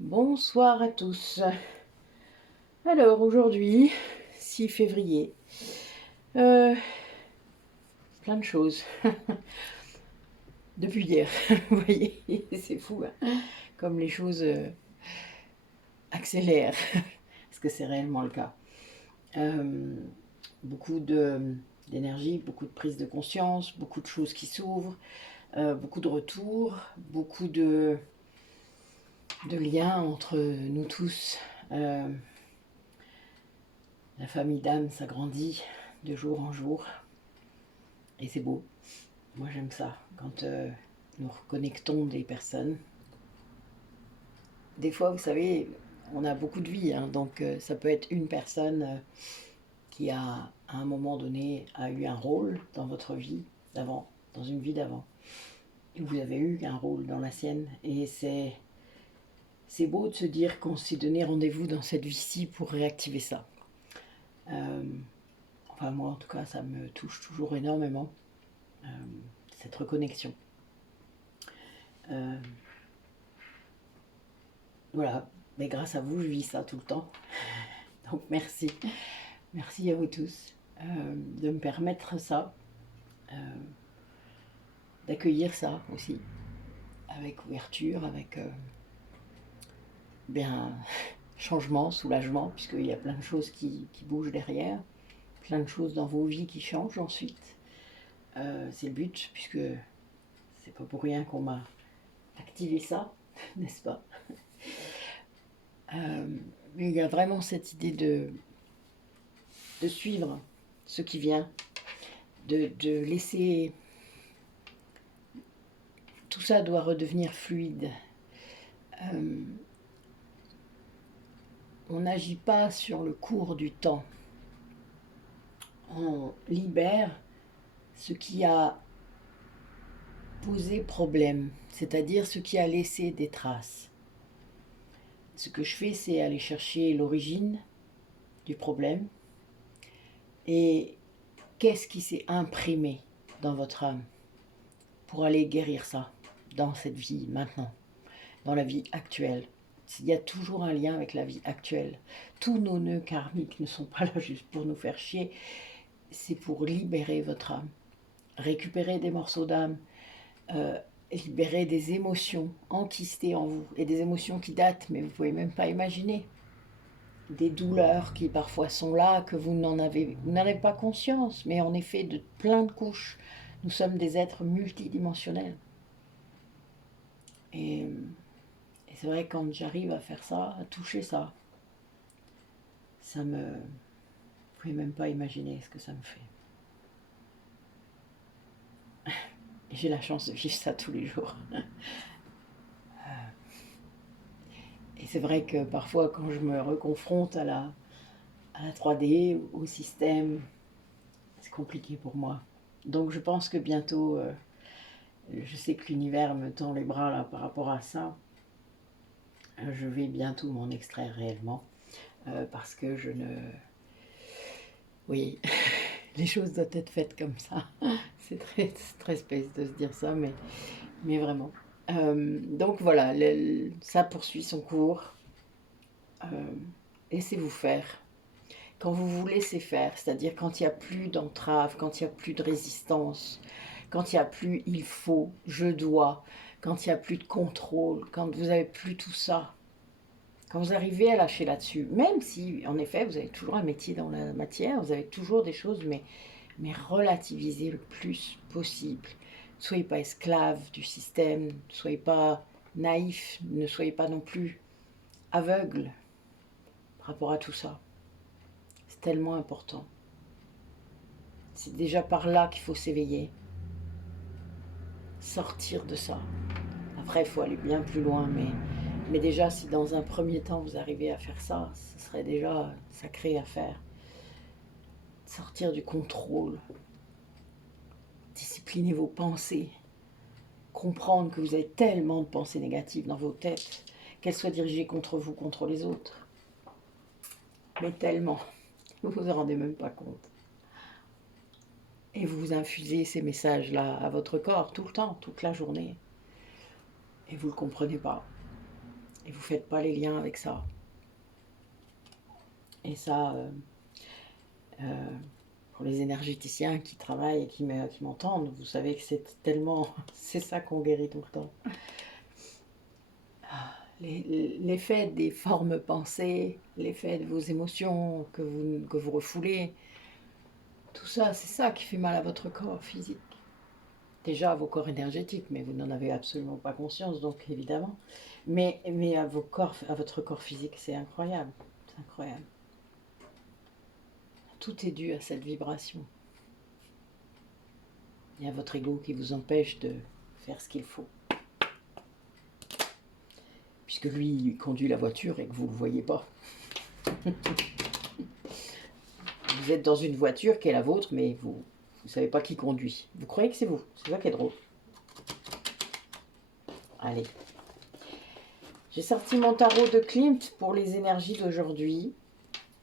Bonsoir à tous. Alors aujourd'hui, 6 février, euh, plein de choses depuis hier. Vous voyez, c'est fou, hein, comme les choses accélèrent, parce que c'est réellement le cas. Euh, beaucoup d'énergie, beaucoup de prise de conscience, beaucoup de choses qui s'ouvrent, beaucoup de retours, beaucoup de liens entre nous tous. La famille d'âme s'agrandit de jour en jour. Et c'est beau. Moi j'aime ça. Quand nous reconnectons des personnes. Des fois, vous savez, on a beaucoup de vie. Hein, donc ça peut être une personne qui a, à un moment donné, a eu un rôle dans votre vie d'avant, dans une vie d'avant. Et vous avez eu un rôle dans la sienne. Et c'est beau de se dire qu'on s'est donné rendez-vous dans cette vie-ci pour réactiver ça. Enfin, moi, en tout cas, ça me touche toujours énormément, cette reconnexion. Voilà, mais grâce à vous, je vis ça tout le temps. Donc, merci. Merci à vous tous de me permettre ça, d'accueillir ça aussi, avec ouverture, avec bien changement, soulagement, puisqu'il y a plein de choses qui bougent derrière, plein de choses dans vos vies qui changent ensuite. C'est le but, puisque c'est pas pour rien qu'on m'a activé ça, n'est-ce pas? Mais il y a vraiment cette idée de suivre ce qui vient, de laisser... Tout ça doit redevenir fluide. On n'agit pas sur le cours du temps. On libère ce qui a posé problème, c'est-à-dire ce qui a laissé des traces. Ce que je fais, c'est aller chercher l'origine du problème et qu'est-ce qui s'est imprimé dans votre âme pour aller guérir ça dans cette vie maintenant, dans la vie actuelle. Il y a toujours un lien avec la vie actuelle. Tous nos nœuds karmiques ne sont pas là juste pour nous faire chier, c'est pour libérer votre âme, récupérer des morceaux d'âme, libérer des émotions enquistées en vous, et des émotions qui datent, mais vous ne pouvez même pas imaginer. Des douleurs qui parfois sont là, que vous n'en avez pas conscience, mais en effet de plein de couches. Nous sommes des êtres multidimensionnels. Et c'est vrai que quand j'arrive à faire ça, à toucher ça, ça me... Vous ne pouvez même pas imaginer ce que ça me fait. Et j'ai la chance de vivre ça tous les jours. Et c'est vrai que parfois, quand je me reconfronte à la 3D, au système, c'est compliqué pour moi. Donc je pense que bientôt, je sais que l'univers me tend les bras là par rapport à ça. Je vais bientôt m'en extraire réellement. Parce que je ne... Oui, les choses doivent être faites comme ça. C'est très space de se dire ça, mais vraiment. Donc voilà, ça poursuit son cours. Laissez-vous faire. Quand vous vous laissez faire, c'est-à-dire quand il n'y a plus d'entrave, quand il n'y a plus de résistance, quand il n'y a plus il faut, je dois, quand il n'y a plus de contrôle, quand vous n'avez plus tout ça, quand vous arrivez à lâcher là-dessus, même si en effet vous avez toujours un métier dans la matière, vous avez toujours des choses, mais relativisez le plus possible. Ne soyez pas esclave du système, ne soyez pas naïf, ne soyez pas non plus aveugle par rapport à tout ça. C'est tellement important. C'est déjà par là qu'il faut s'éveiller. Sortir de ça. Après, il faut aller bien plus loin, mais déjà, si dans un premier temps, vous arrivez à faire ça, ce serait déjà sacré à faire. Sortir du contrôle. Discipliner vos pensées. Comprendre que vous avez tellement de pensées négatives dans vos têtes, qu'elles soient dirigées contre vous, contre les autres. Mais tellement. Vous vous en rendez même pas compte. Et vous infusez ces messages-là à votre corps tout le temps, toute la journée. Et vous ne le comprenez pas. et vous ne faites pas les liens avec ça. Et ça, pour les énergéticiens qui travaillent et qui m'entendent, vous savez que c'est tellement... c'est ça qu'on guérit tout le temps. L'effet des formes pensées, l'effet de vos émotions que vous refoulez, tout ça, c'est ça qui fait mal à votre corps physique. Déjà à vos corps énergétiques, mais vous n'en avez absolument pas conscience, donc évidemment. Mais à votre corps physique, c'est incroyable. C'est incroyable. Tout est dû à cette vibration. Et à votre ego qui vous empêche de faire ce qu'il faut. Puisque lui, il conduit la voiture et que vous ne le voyez pas. Vous êtes dans une voiture qui est la vôtre, mais vous ne savez pas qui conduit. Vous croyez que c'est vous. C'est ça qui est drôle. Allez. J'ai sorti mon tarot de Klimt pour les énergies d'aujourd'hui.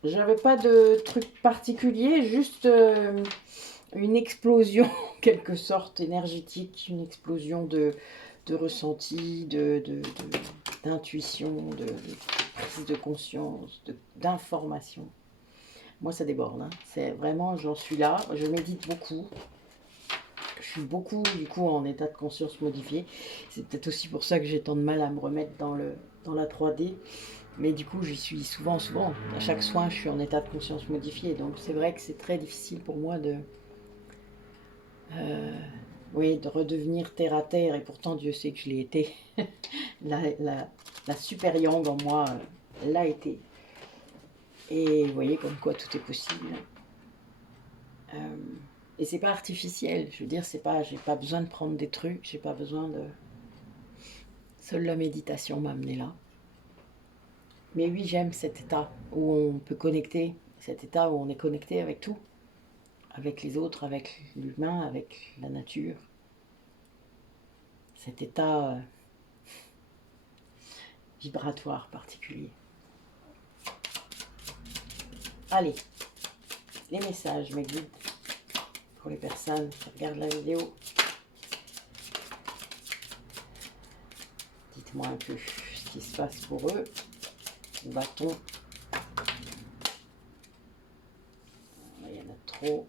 J'avais pas de truc particulier, juste une explosion, en quelque sorte, énergétique, une explosion de ressenti, d'intuition, de prise de conscience, d'information. Moi, ça déborde. Hein. C'est vraiment, j'en suis là. Je médite beaucoup. Je suis beaucoup, du coup, en état de conscience modifié. C'est peut-être aussi pour ça que j'ai tant de mal à me remettre dans la 3D. Mais du coup, j'y suis souvent. À chaque soin, je suis en état de conscience modifié. Donc, c'est vrai que c'est très difficile pour moi de redevenir terre à terre. Et pourtant, Dieu sait que je l'ai été. la super yang en moi l'a été. Et vous voyez comme quoi tout est possible. Et c'est pas artificiel. Je veux dire, j'ai pas besoin de prendre des trucs. J'ai pas besoin de... Seule la méditation m'a amené là. Mais oui, j'aime cet état où on peut connecter, cet état où on est connecté avec tout, avec les autres, avec l'humain, avec la nature. Cet état vibratoire particulier. Allez, les messages, mes guides, pour les personnes qui regardent la vidéo. Dites-moi un peu ce qui se passe pour eux. Bâton. Il y en a trop.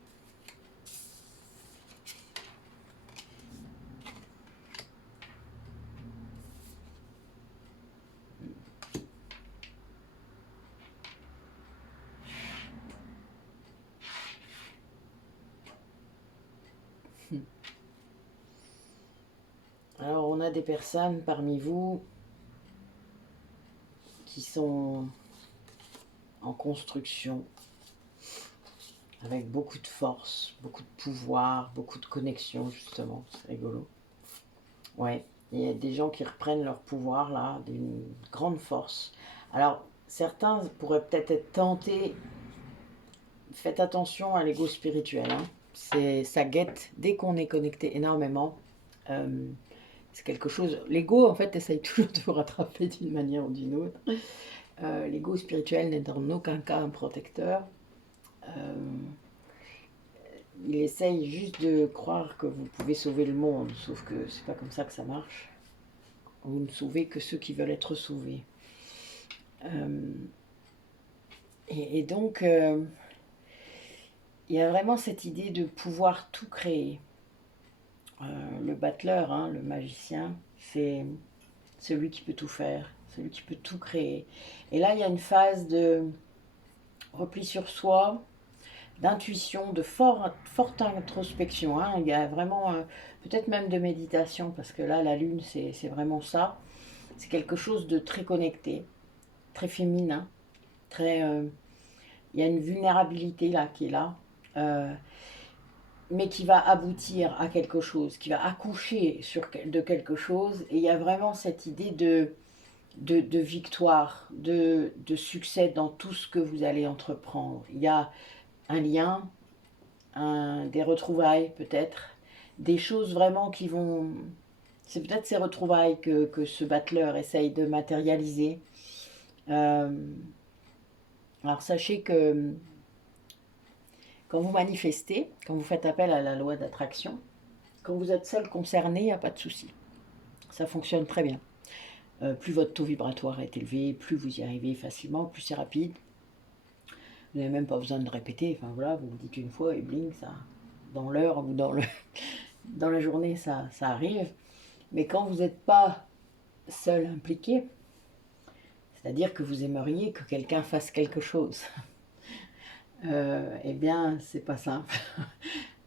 Alors, on a des personnes parmi vous qui sont en construction, avec beaucoup de force, beaucoup de pouvoir, beaucoup de connexion, justement. C'est rigolo. Ouais, il y a des gens qui reprennent leur pouvoir, là, d'une grande force. Alors, certains pourraient peut-être être tentés. Faites attention à l'ego spirituel. Hein. Ça guette dès qu'on est connecté énormément. C'est quelque chose... L'ego, en fait, essaye toujours de vous rattraper d'une manière ou d'une autre. L'ego spirituel n'est en aucun cas un protecteur. Il essaye juste de croire que vous pouvez sauver le monde, sauf que c'est pas comme ça que ça marche. Vous ne sauvez que ceux qui veulent être sauvés. Et donc, il y a vraiment cette idée de pouvoir tout créer. Le battleur, hein, le magicien, c'est celui qui peut tout faire, celui qui peut tout créer. Et là, il y a une phase de repli sur soi, d'intuition, de forte introspection. Hein. Il y a vraiment, peut-être même de méditation, parce que là, la lune, c'est vraiment ça. C'est quelque chose de très connecté, très féminin, très... il y a une vulnérabilité là qui est là, mais qui va aboutir à quelque chose, qui va accoucher de quelque chose. Et il y a vraiment cette idée de victoire, de succès dans tout ce que vous allez entreprendre. Il y a un lien, des retrouvailles peut-être, des choses vraiment qui vont... C'est peut-être ces retrouvailles que ce battleur essaye de matérialiser. Alors sachez que quand vous manifestez, quand vous faites appel à la loi d'attraction, quand vous êtes seul concerné, il n'y a pas de souci. Ça fonctionne très bien. plus votre taux vibratoire est élevé, plus vous y arrivez facilement, plus c'est rapide. Vous n'avez même pas besoin de répéter, enfin voilà, vous vous dites une fois et bling, ça, dans l'heure ou dans la journée, ça arrive. Mais quand vous n'êtes pas seul impliqué, c'est-à-dire que vous aimeriez que quelqu'un fasse quelque chose, eh bien, c'est pas simple.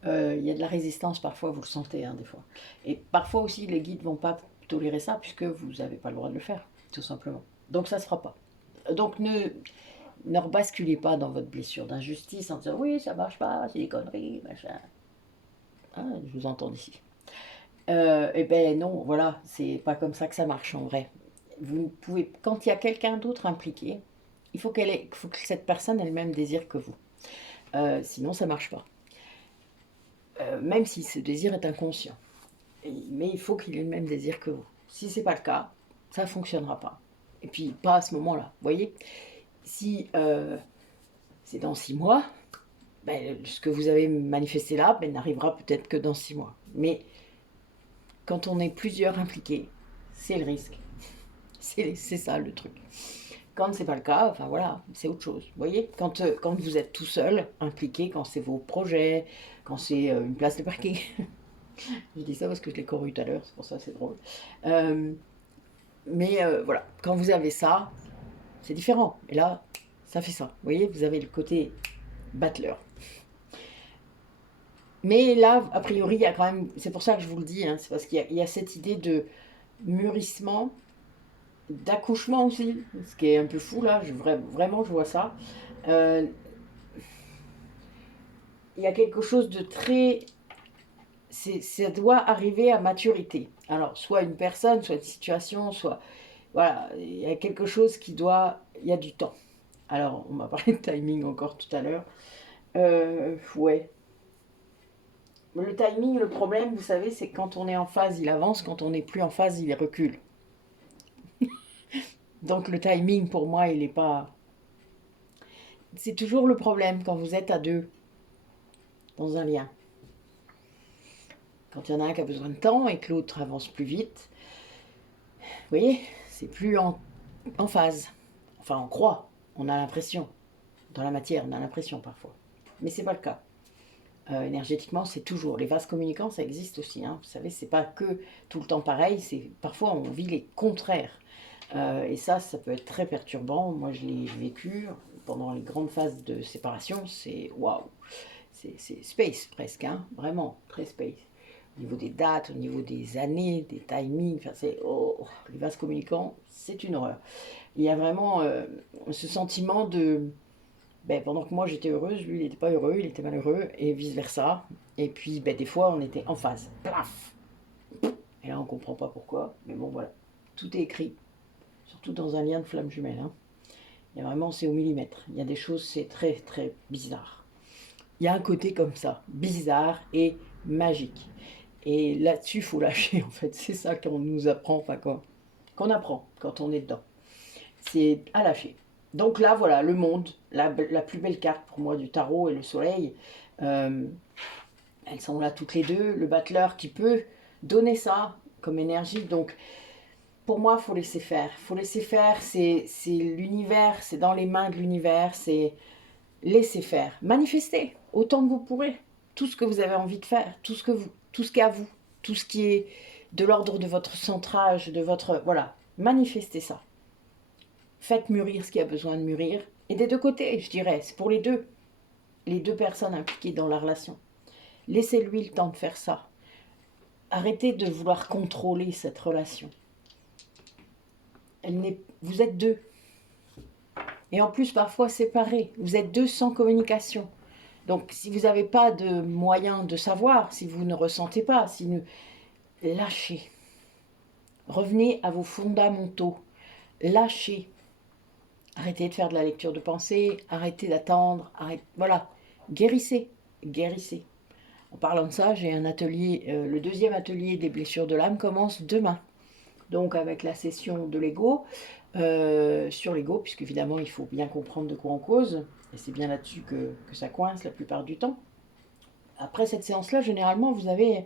Il y a de la résistance parfois, vous le sentez des fois. Et parfois aussi, les guides vont pas tolérer ça puisque vous n'avez pas le droit de le faire, tout simplement. Donc ça se fera pas. Donc ne rebasculez pas dans votre blessure d'injustice en disant oui, ça marche pas, c'est des conneries, machin. Ah, je vous entends d'ici. Eh ben non, voilà, c'est pas comme ça que ça marche en vrai. Vous ne pouvez, quand il y a quelqu'un d'autre impliqué, il faut que cette personne elle-même désire que vous. Sinon, ça marche pas. Même si ce désir est inconscient. Mais il faut qu'il ait le même désir que vous. Si c'est pas le cas, ça fonctionnera pas. Et puis pas à ce moment-là. Vous voyez, si c'est dans 6 mois, ben, ce que vous avez manifesté là ben, n'arrivera peut-être que dans 6 mois. Mais quand on est plusieurs impliqués, c'est le risque. C'est ça le truc. Quand c'est pas le cas, enfin voilà, c'est autre chose. Vous voyez, quand vous êtes tout seul, impliqué, quand c'est vos projets, quand c'est une place de parking. Je dis ça parce que je l'ai corru tout à l'heure, c'est pour ça que c'est drôle. Mais voilà, quand vous avez ça, c'est différent. Et là, ça fait ça. Vous voyez, vous avez le côté battleur. Mais là, a priori, il y a quand même, c'est pour ça que je vous le dis, c'est parce qu'il y a cette idée de mûrissement, d'accouchement aussi, ce qui est un peu fou là, vraiment je vois ça. Il y a quelque chose de très... ça doit arriver à maturité. Alors, soit une personne, soit une situation, soit... Voilà, il y a quelque chose qui doit... Il y a du temps. Alors, on m'a parlé de timing encore tout à l'heure. Ouais. Le timing, le problème, vous savez, c'est que quand on est en phase, il avance. Quand on n'est plus en phase, il recule. Donc, le timing, pour moi, il n'est pas... C'est toujours le problème quand vous êtes à deux dans un lien. Quand il y en a un qui a besoin de temps et que l'autre avance plus vite, vous voyez, c'est plus en phase. Enfin, on croit, on a l'impression. Dans la matière, on a l'impression parfois. Mais c'est pas le cas. Énergétiquement, c'est toujours. Les vases communicants, ça existe aussi. Vous savez, c'est pas que tout le temps pareil. C'est parfois on vit les contraires. Et ça peut être très perturbant. Moi, je l'ai vécu pendant les grandes phases de séparation. C'est waouh, c'est space presque, vraiment très space. Au niveau des dates, au niveau des années, des timings. Enfin, c'est les vases communicants, c'est une horreur. Il y a vraiment ce sentiment de pendant que moi j'étais heureuse, lui il n'était pas heureux, il était malheureux, et vice versa. Et puis des fois on était en phase. Plaf. Et là on comprend pas pourquoi, mais bon voilà. Tout est écrit, surtout dans un lien de flamme jumelle. Il y a vraiment, c'est au millimètre. Il y a des choses, c'est très très bizarre. Il y a un côté comme ça, bizarre et magique. Et là-dessus, il faut lâcher en fait. C'est ça qu'on nous apprend, enfin qu'on apprend quand on est dedans. C'est à lâcher. Donc là, voilà, le monde, la plus belle carte pour moi du tarot et le soleil, elles sont là toutes les deux. Le battleur qui peut donner ça comme énergie. Donc, pour moi, il faut laisser faire. Il faut laisser faire, c'est l'univers, c'est dans les mains de l'univers, c'est laisser faire. Manifestez autant que vous pourrez. Tout ce que vous avez envie de faire, tout ce qui est à vous, tout ce qui est de l'ordre de votre centrage, de votre... Voilà, manifestez ça. Faites mûrir ce qui a besoin de mûrir. Et des deux côtés, je dirais, c'est pour les deux personnes impliquées dans la relation. Laissez-lui le temps de faire ça. Arrêtez de vouloir contrôler cette relation. Vous êtes deux. Et en plus, parfois séparés. Vous êtes deux sans communication. Donc, si vous n'avez pas de moyen de savoir, si vous ne ressentez pas, lâchez. Revenez à vos fondamentaux. Lâchez. Arrêtez de faire de la lecture de pensée, arrêtez d'attendre, voilà, guérissez. En parlant de ça, j'ai un atelier, le deuxième atelier des blessures de l'âme commence demain. Donc avec la session de l'ego, sur l'ego, puisque évidemment il faut bien comprendre de quoi on cause, et c'est bien là-dessus que ça coince la plupart du temps. Après cette séance-là, généralement vous avez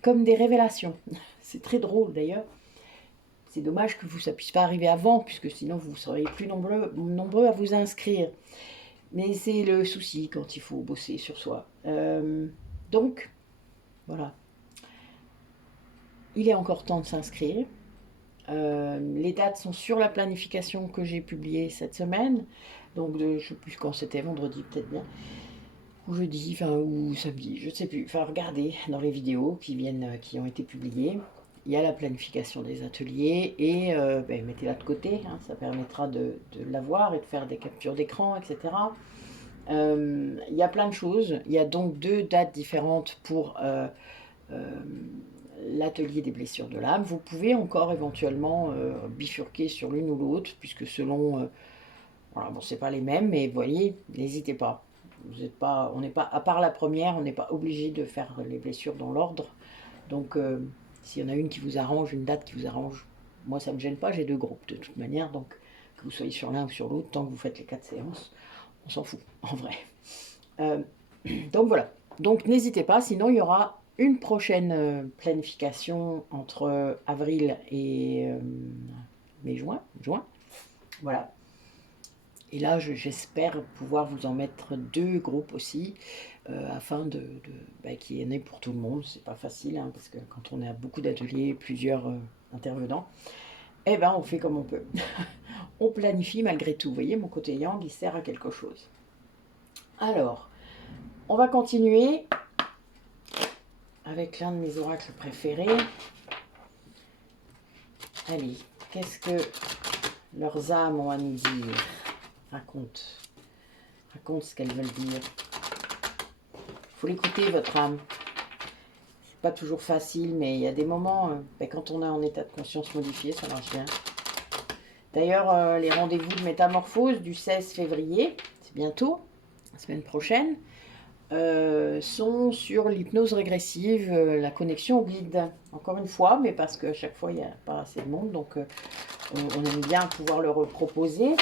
comme des révélations. C'est très drôle d'ailleurs. c'est dommage que ça ne puisse pas arriver avant, puisque sinon vous seriez plus nombreux à vous inscrire. Mais c'est le souci quand il faut bosser sur soi. Donc, voilà. Il est encore temps de s'inscrire. Les dates sont sur la planification que j'ai publiée cette semaine. Donc, je ne sais plus quand c'était, vendredi peut-être bien. Ou jeudi, ou samedi, je ne sais plus. Enfin, regardez dans les vidéos qui ont été publiées. Il y a la planification des ateliers et mettez-la de côté. Hein, ça permettra de l'avoir et de faire des captures d'écran, etc. Il y a plein de choses. Il y a donc 2 dates différentes pour l'atelier des blessures de l'âme. Vous pouvez encore éventuellement bifurquer sur l'une ou l'autre, puisque selon... voilà, bon, c'est pas les mêmes, mais vous voyez, n'hésitez pas. On n'est pas, à part la première, on n'est pas obligé de faire les blessures dans l'ordre. Donc, s'il y en a une qui vous arrange, une date qui vous arrange, moi ça me gêne pas, j'ai 2 groupes de toute manière, donc que vous soyez sur l'un ou sur l'autre, tant que vous faites les 4 séances, on s'en fout, en vrai. Donc voilà, donc n'hésitez pas, sinon il y aura une prochaine planification entre avril et juin, voilà. Et là, j'espère pouvoir vous en mettre 2 groupes aussi, afin qu'il y en ait pour tout le monde. C'est pas facile, hein, parce que quand on a beaucoup d'ateliers, plusieurs intervenants, on fait comme on peut. On planifie malgré tout. Vous voyez, mon côté yang, il sert à quelque chose. Alors, on va continuer avec l'un de mes oracles préférés. Allez, qu'est-ce que leurs âmes ont à nous dire? Raconte ce qu'elles veulent dire. Il faut l'écouter, votre âme. C'est pas toujours facile, mais il y a des moments, quand on est en état de conscience modifié, ça marche bien. D'ailleurs, les rendez-vous de métamorphose du 16 février, c'est bientôt, la semaine prochaine, sont sur l'hypnose régressive, la connexion au guide. Encore une fois, mais parce qu'à chaque fois, il n'y a pas assez de monde, donc on aime bien pouvoir le reproposer.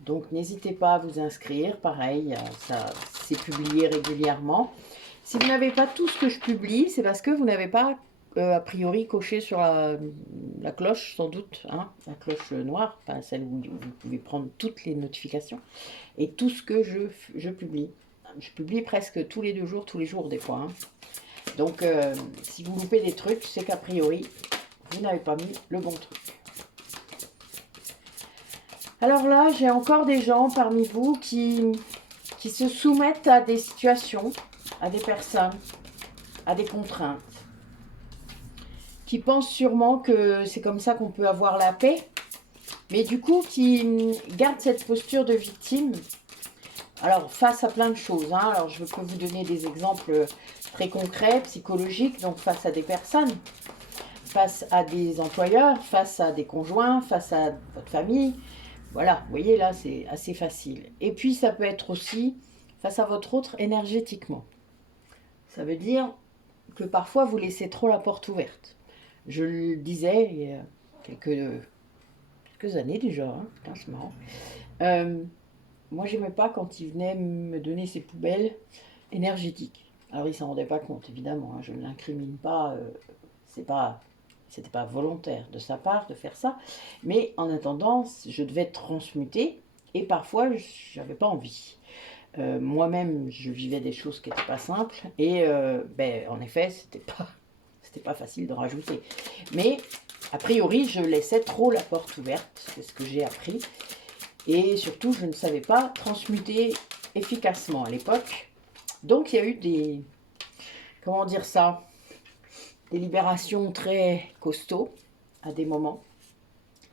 Donc n'hésitez pas à vous inscrire, pareil, ça c'est publié régulièrement. Si vous n'avez pas tout ce que je publie, c'est parce que vous n'avez pas a priori coché sur la cloche, sans doute, hein, la cloche noire, enfin celle où vous pouvez prendre toutes les notifications, et tout ce que je publie. Je publie presque tous les 2 jours, tous les jours des fois. Hein. Donc si vous loupez des trucs, c'est qu'a priori, vous n'avez pas mis le bon truc. Alors là, j'ai encore des gens parmi vous qui se soumettent à des situations, à des personnes, à des contraintes, qui pensent sûrement que c'est comme ça qu'on peut avoir la paix, mais du coup qui gardent cette posture de victime. Alors face à plein de choses, hein. Alors je peux vous donner des exemples très concrets, psychologiques, donc face à des personnes, face à des employeurs, face à des conjoints, face à votre famille. Voilà, vous voyez là, c'est assez facile. Et puis, ça peut être aussi face à votre autre énergétiquement. Ça veut dire que parfois, vous laissez trop la porte ouverte. Je le disais il y a quelques années déjà, hein, c'est marrant. Moi, j'aimais pas quand il venait me donner ses poubelles énergétiques. Alors, il ne s'en rendait pas compte, évidemment. Hein, je ne l'incrimine pas, c'était pas volontaire de sa part de faire ça, mais en attendant, je devais transmuter et parfois, je n'avais pas envie. Moi-même, je vivais des choses qui n'étaient pas simples et en effet, c'était pas facile de rajouter. Mais a priori, je laissais trop la porte ouverte, c'est ce que j'ai appris. Et surtout, je ne savais pas transmuter efficacement à l'époque. Donc, il y a eu des... Comment dire ça ? Des libérations très costauds à des moments,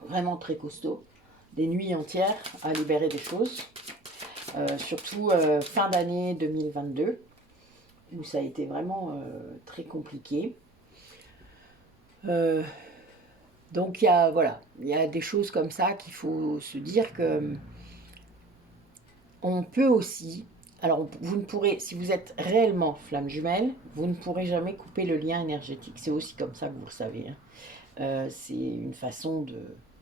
vraiment très costauds, des nuits entières à libérer des choses, surtout fin d'année 2022, où ça a été vraiment très compliqué. Donc il y a des choses comme ça qu'il faut se dire que on peut aussi... Alors, vous ne pourrez, si vous êtes réellement flamme jumelle, vous ne pourrez jamais couper le lien énergétique. C'est aussi comme ça que vous le savez. Hein. C'est une façon de...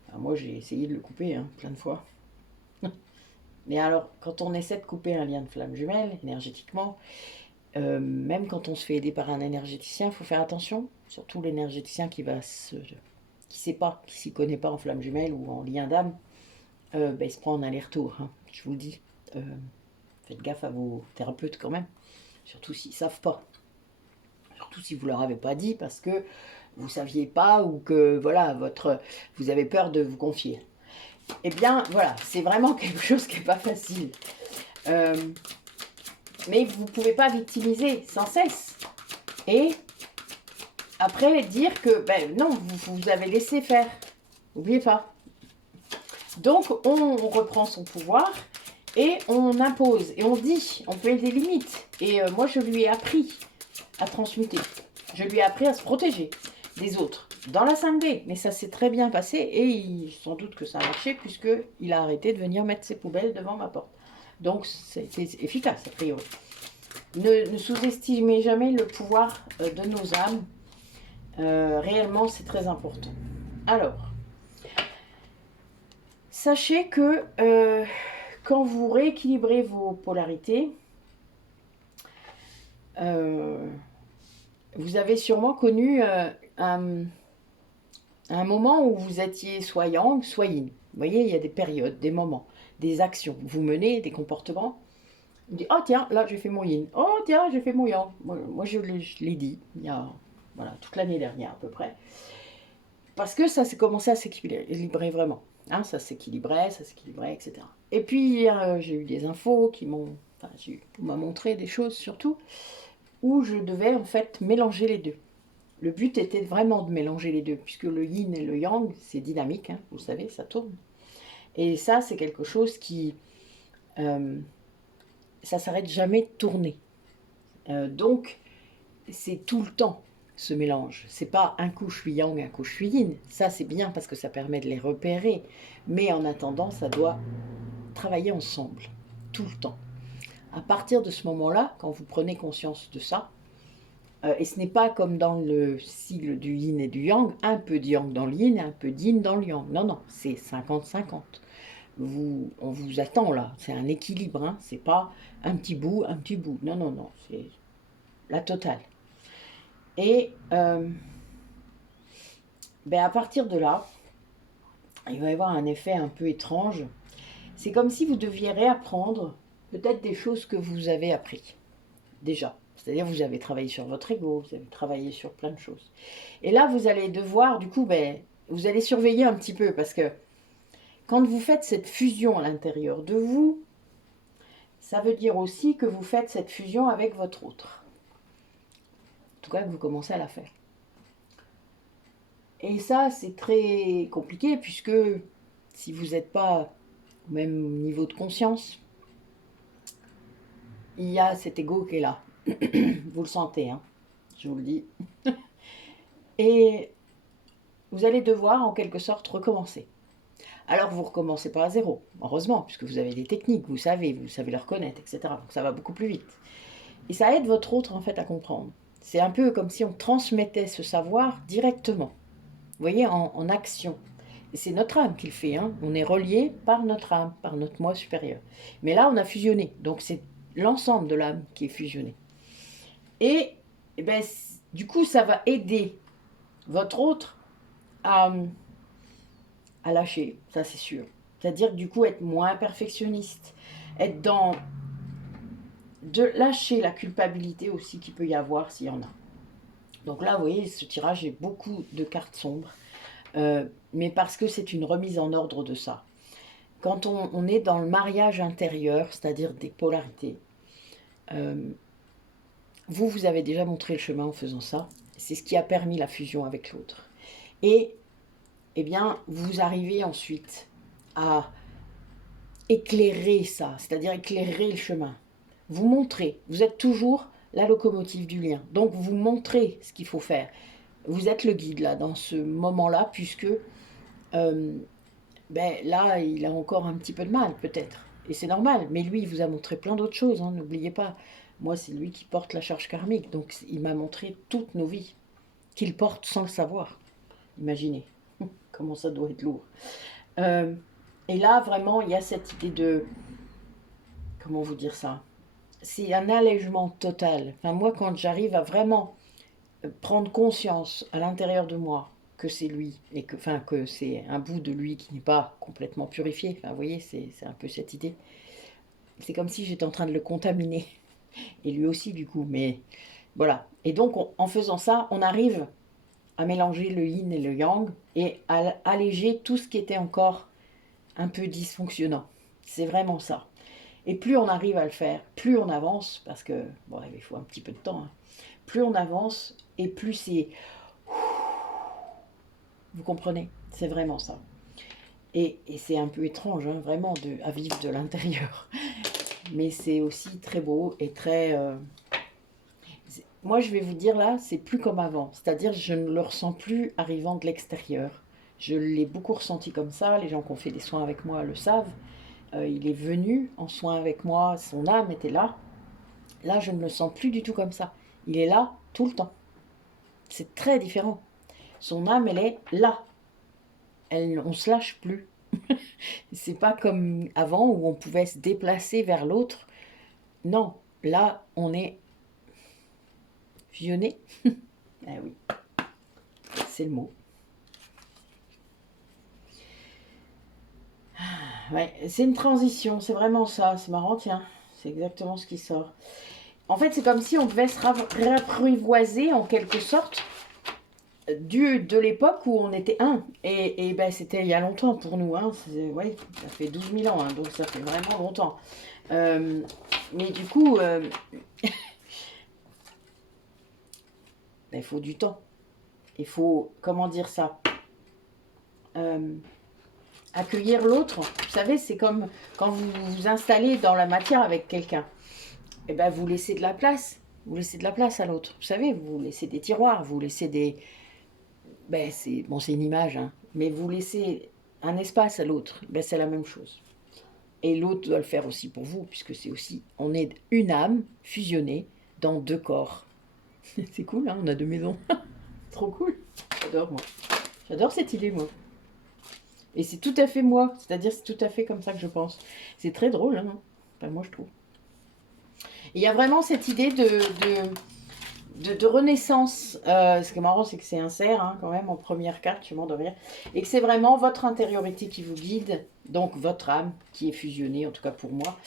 Enfin, moi, j'ai essayé de le couper plein de fois. Mais alors, quand on essaie de couper un lien de flamme jumelle, énergétiquement, même quand on se fait aider par un énergéticien, il faut faire attention. Surtout l'énergéticien qui va qui sait pas, qui s'y connaît pas en flamme jumelle ou en lien d'âme, il se prend en aller-retour, hein, je vous le dis. Faites gaffe à vos thérapeutes quand même, surtout s'ils savent pas. Surtout si vous leur avez pas dit parce que vous saviez pas ou que voilà, vous avez peur de vous confier. Eh bien, voilà, c'est vraiment quelque chose qui n'est pas facile. Mais vous ne pouvez pas victimiser sans cesse. Et après, dire que, non, vous avez laissé faire. N'oubliez pas. Donc, on reprend son pouvoir et on impose. Et on dit, on met des limites. Et moi, je lui ai appris à transmuter. Je lui ai appris à se protéger des autres. Dans la 5D, mais ça s'est très bien passé et sans doute que ça a marché puisqu'il a arrêté de venir mettre ses poubelles devant ma porte. Donc c'était efficace a priori. Ne sous-estimez jamais le pouvoir de nos âmes. Réellement, c'est très important. Alors, sachez que quand vous rééquilibrez vos polarités, vous avez sûrement connu un moment où vous étiez soit yang, soit yin. Vous voyez, il y a des périodes, des moments, des actions. Vous menez des comportements. Vous dites, oh tiens, là j'ai fait mon yin. Oh tiens, j'ai fait mon yang. Moi je l'ai dit, il y a toute l'année dernière à peu près. Parce que ça s'est commencé à s'équilibrer vraiment. Hein, ça s'équilibrait, etc. Et puis j'ai eu des infos qui m'ont... Enfin, on m'a montré des choses surtout, où je devais en fait mélanger les deux. Le but était vraiment de mélanger les deux, puisque le yin et le yang, c'est dynamique, hein, vous savez, ça tourne. Et ça, c'est quelque chose qui... ça s'arrête jamais de tourner. Donc, c'est tout le temps, ce mélange. C'est pas un coup je suis yang, un coup je suis yin. Ça, c'est bien parce que ça permet de les repérer. Mais en attendant, ça doit travailler ensemble, tout le temps. À partir de ce moment-là, quand vous prenez conscience de ça, et ce n'est pas comme dans le sigle du yin et du yang, un peu de yang dans le yin et un peu de yin dans le yang. Non, non, c'est 50-50. On vous attend là, c'est un équilibre, hein. C'est pas un petit bout. Non, non, non, c'est la totale. Et à partir de là, il va y avoir un effet un peu étrange. C'est comme si vous deviez réapprendre peut-être des choses que vous avez appris déjà. C'est-à-dire vous avez travaillé sur votre ego, vous avez travaillé sur plein de choses. Et là, vous allez devoir, du coup, vous allez surveiller un petit peu parce que quand vous faites cette fusion à l'intérieur de vous, ça veut dire aussi que vous faites cette fusion avec votre autre. En tout cas, que vous commencez à la faire. Et ça, c'est très compliqué puisque si vous n'êtes pas au même niveau de conscience, il y a cet ego qui est là. Vous le sentez, hein, je vous le dis. Et vous allez devoir, en quelque sorte, recommencer. Alors, vous ne recommencez pas à zéro, heureusement, puisque vous avez des techniques, vous savez le reconnaître, etc. Donc, ça va beaucoup plus vite. Et ça aide votre autre, en fait, à comprendre. C'est un peu comme si on transmettait ce savoir directement. Vous voyez, en action. Et c'est notre âme qui le fait, hein. On est relié par notre âme, par notre moi supérieur. Mais là, on a fusionné. Donc, c'est l'ensemble de l'âme qui est fusionné. Et du coup, ça va aider votre autre à lâcher, ça c'est sûr. C'est-à-dire du coup être moins perfectionniste, être dans... de lâcher la culpabilité aussi qu'il peut y avoir s'il y en a. Donc là, vous voyez, ce tirage est beaucoup de cartes sombres, mais parce que c'est une remise en ordre de ça. Quand on est dans le mariage intérieur, c'est-à-dire des polarités, vous avez déjà montré le chemin en faisant ça. C'est ce qui a permis la fusion avec l'autre. Et, eh bien, vous arrivez ensuite à éclairer ça, c'est-à-dire éclairer le chemin. Vous montrez, vous êtes toujours la locomotive du lien. Donc, vous montrez ce qu'il faut faire. Vous êtes le guide, là, dans ce moment-là, puisque là, il a encore un petit peu de mal, peut-être. Et c'est normal, mais lui, il vous a montré plein d'autres choses, hein, n'oubliez pas. Moi, c'est lui qui porte la charge karmique, donc il m'a montré toutes nos vies, qu'il porte sans le savoir. Imaginez, comment ça doit être lourd. Et là, vraiment, il y a cette idée de... Comment vous dire ça? C'est un allègement total. Enfin, moi, quand j'arrive à vraiment prendre conscience à l'intérieur de moi que c'est lui, et que, enfin, que c'est un bout de lui qui n'est pas complètement purifié. Enfin, vous voyez, c'est un peu cette idée. C'est comme si j'étais en train de le contaminer, et lui aussi du coup, mais voilà. Et donc, en faisant ça, on arrive à mélanger le yin et le yang, et à alléger tout ce qui était encore un peu dysfonctionnant. C'est vraiment ça. Et plus on arrive à le faire, plus on avance, parce que, bon, il faut un petit peu de temps, hein. Plus on avance, et plus c'est... Vous comprenez? C'est vraiment ça. Et c'est un peu étrange, hein, vraiment, à vivre de l'intérieur. Mais c'est aussi très beau et très... Moi, je vais vous dire là, c'est plus comme avant. C'est-à-dire, je ne le ressens plus arrivant de l'extérieur. Je l'ai beaucoup ressenti comme ça. Les gens qui ont fait des soins avec moi le savent. Il est venu en soins avec moi, son âme était là. Là, je ne le sens plus du tout comme ça. Il est là tout le temps. C'est très différent. Son âme, elle est là. On ne se lâche plus. C'est pas comme avant où on pouvait se déplacer vers l'autre. Non, là, on est fusionné. Eh oui, c'est le mot. Ouais, c'est une transition, c'est vraiment ça. C'est marrant, tiens. C'est exactement ce qui sort. En fait, c'est comme si on devait se réapprivoiser en quelque sorte de l'époque où on était un. Et ben, c'était il y a longtemps pour nous. Hein. Ouais, ça fait 12 000 ans, hein, donc ça fait vraiment longtemps. Mais du coup, il faut du temps. Il faut, comment dire ça, accueillir l'autre. Vous savez, c'est comme quand vous vous installez dans la matière avec quelqu'un. Et ben, vous laissez de la place. Vous laissez de la place à l'autre. Vous savez, vous laissez des tiroirs, vous laissez des... Ben, c'est bon, c'est une image, hein, mais vous laissez un espace à l'autre. Ben, c'est la même chose. Et l'autre doit le faire aussi pour vous, puisque c'est aussi... On est une âme fusionnée dans deux corps. C'est cool, hein, on a deux maisons. Trop cool. J'adore, moi. J'adore cette idée, moi. Et c'est tout à fait moi. C'est-à-dire, c'est tout à fait comme ça que je pense. C'est très drôle, hein. Enfin, moi, je trouve. Et il y a vraiment cette idée de renaissance. Ce qui est marrant, c'est que c'est un cerf, hein, quand même, en première carte, je m'en de rire. Et que c'est vraiment votre intériorité qui vous guide, donc votre âme qui est fusionnée, en tout cas pour moi,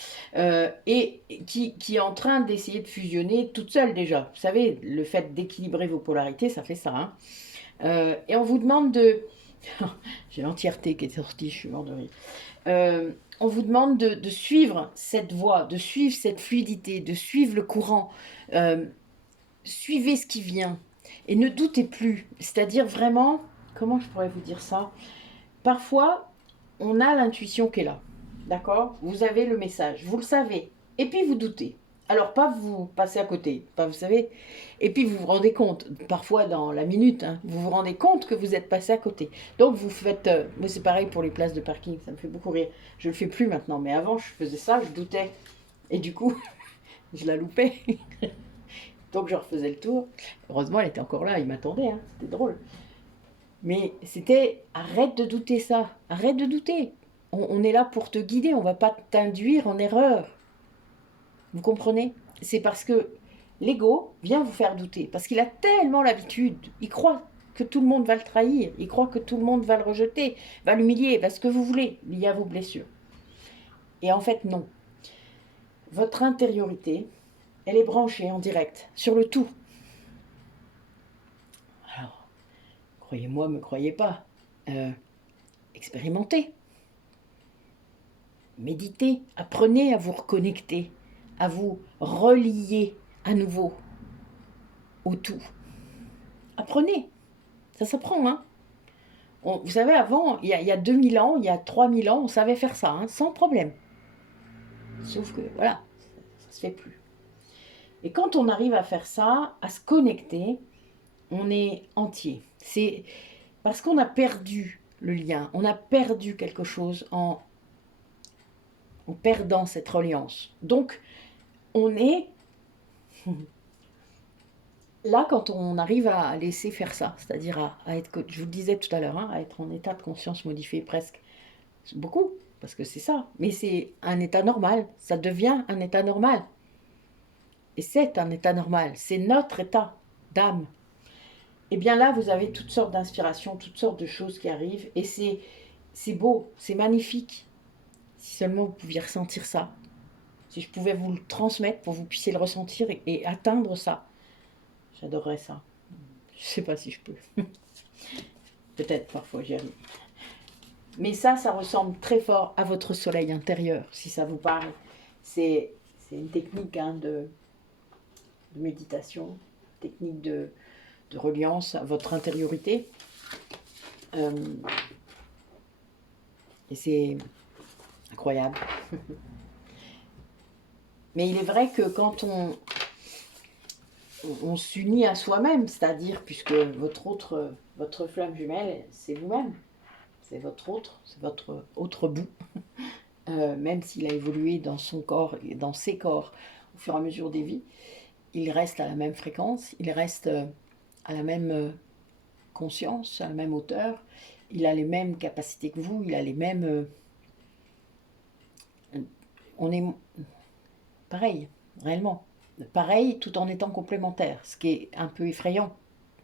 et qui est en train d'essayer de fusionner toute seule déjà. Vous savez, le fait d'équilibrer vos polarités, ça fait ça. Hein. Et on vous demande de... J'ai l'entièreté qui est sortie, je suis mort de rire. On vous demande de suivre cette voie, de suivre cette fluidité, de suivre le courant. Suivez ce qui vient et ne doutez plus. C'est-à-dire vraiment, comment je pourrais vous dire ça? Parfois, on a l'intuition qui est là. D'accord? Vous avez le message, vous le savez. Et puis vous doutez. Alors, pas vous passez à côté, pas vous savez. Et puis vous vous rendez compte, parfois dans la minute, hein, vous vous rendez compte que vous êtes passé à côté. Donc vous faites, moi c'est pareil pour les places de parking, ça me fait beaucoup rire. Je le fais plus maintenant, mais avant je faisais ça, je doutais. Et du coup, je la loupais. Donc je refaisais le tour. Heureusement, elle était encore là, il m'attendait, hein. C'était drôle. Mais c'était, arrête de douter ça, arrête de douter. On est là pour te guider, on va pas t'induire en erreur. Vous comprenez? C'est parce que l'ego vient vous faire douter, parce qu'il a tellement l'habitude, il croit que tout le monde va le trahir, il croit que tout le monde va le rejeter, va l'humilier, va ce que vous voulez, lié à vos blessures. Et en fait, non. Votre intériorité, elle est branchée en direct sur le tout. Alors, croyez-moi, me croyez pas. Expérimentez. Méditez. Apprenez à vous reconnecter, à vous relier à nouveau au tout. Apprenez. Ça s'apprend, hein. Vous savez, avant, il y a 2000 ans, il y a 3000 ans, on savait faire ça, hein, sans problème. Sauf que, voilà, ça se fait plus. Et quand on arrive à faire ça, à se connecter, on est entier. C'est parce qu'on a perdu le lien, on a perdu quelque chose en perdant cette reliance. Donc, on est là quand on arrive à laisser faire ça, c'est-à-dire à être, je vous le disais tout à l'heure, hein, à être en état de conscience modifié presque. C'est beaucoup, parce que c'est ça. Mais c'est un état normal, ça devient un état normal. Et c'est un état normal, c'est notre état d'âme. et bien là, vous avez toutes sortes d'inspirations, toutes sortes de choses qui arrivent. Et c'est beau, c'est magnifique. Si seulement vous pouviez ressentir ça. Si je pouvais vous le transmettre pour que vous puissiez le ressentir et atteindre ça. J'adorerais ça. Je sais pas si je peux. Peut-être parfois j'y arrive. Mais ça ressemble très fort à votre soleil intérieur, si ça vous parle. C'est une technique de méditation, technique de reliance à votre intériorité. Et c'est incroyable. Mais il est vrai que quand on s'unit à soi-même, c'est-à-dire, puisque votre flamme jumelle, c'est vous-même, c'est votre autre bout, même s'il a évolué dans son corps et dans ses corps au fur et à mesure des vies, il reste à la même fréquence, il reste à la même conscience, à la même hauteur, il a les mêmes capacités que vous, il a les mêmes... on est pareil, réellement. Pareil, tout en étant complémentaires, ce qui est un peu effrayant,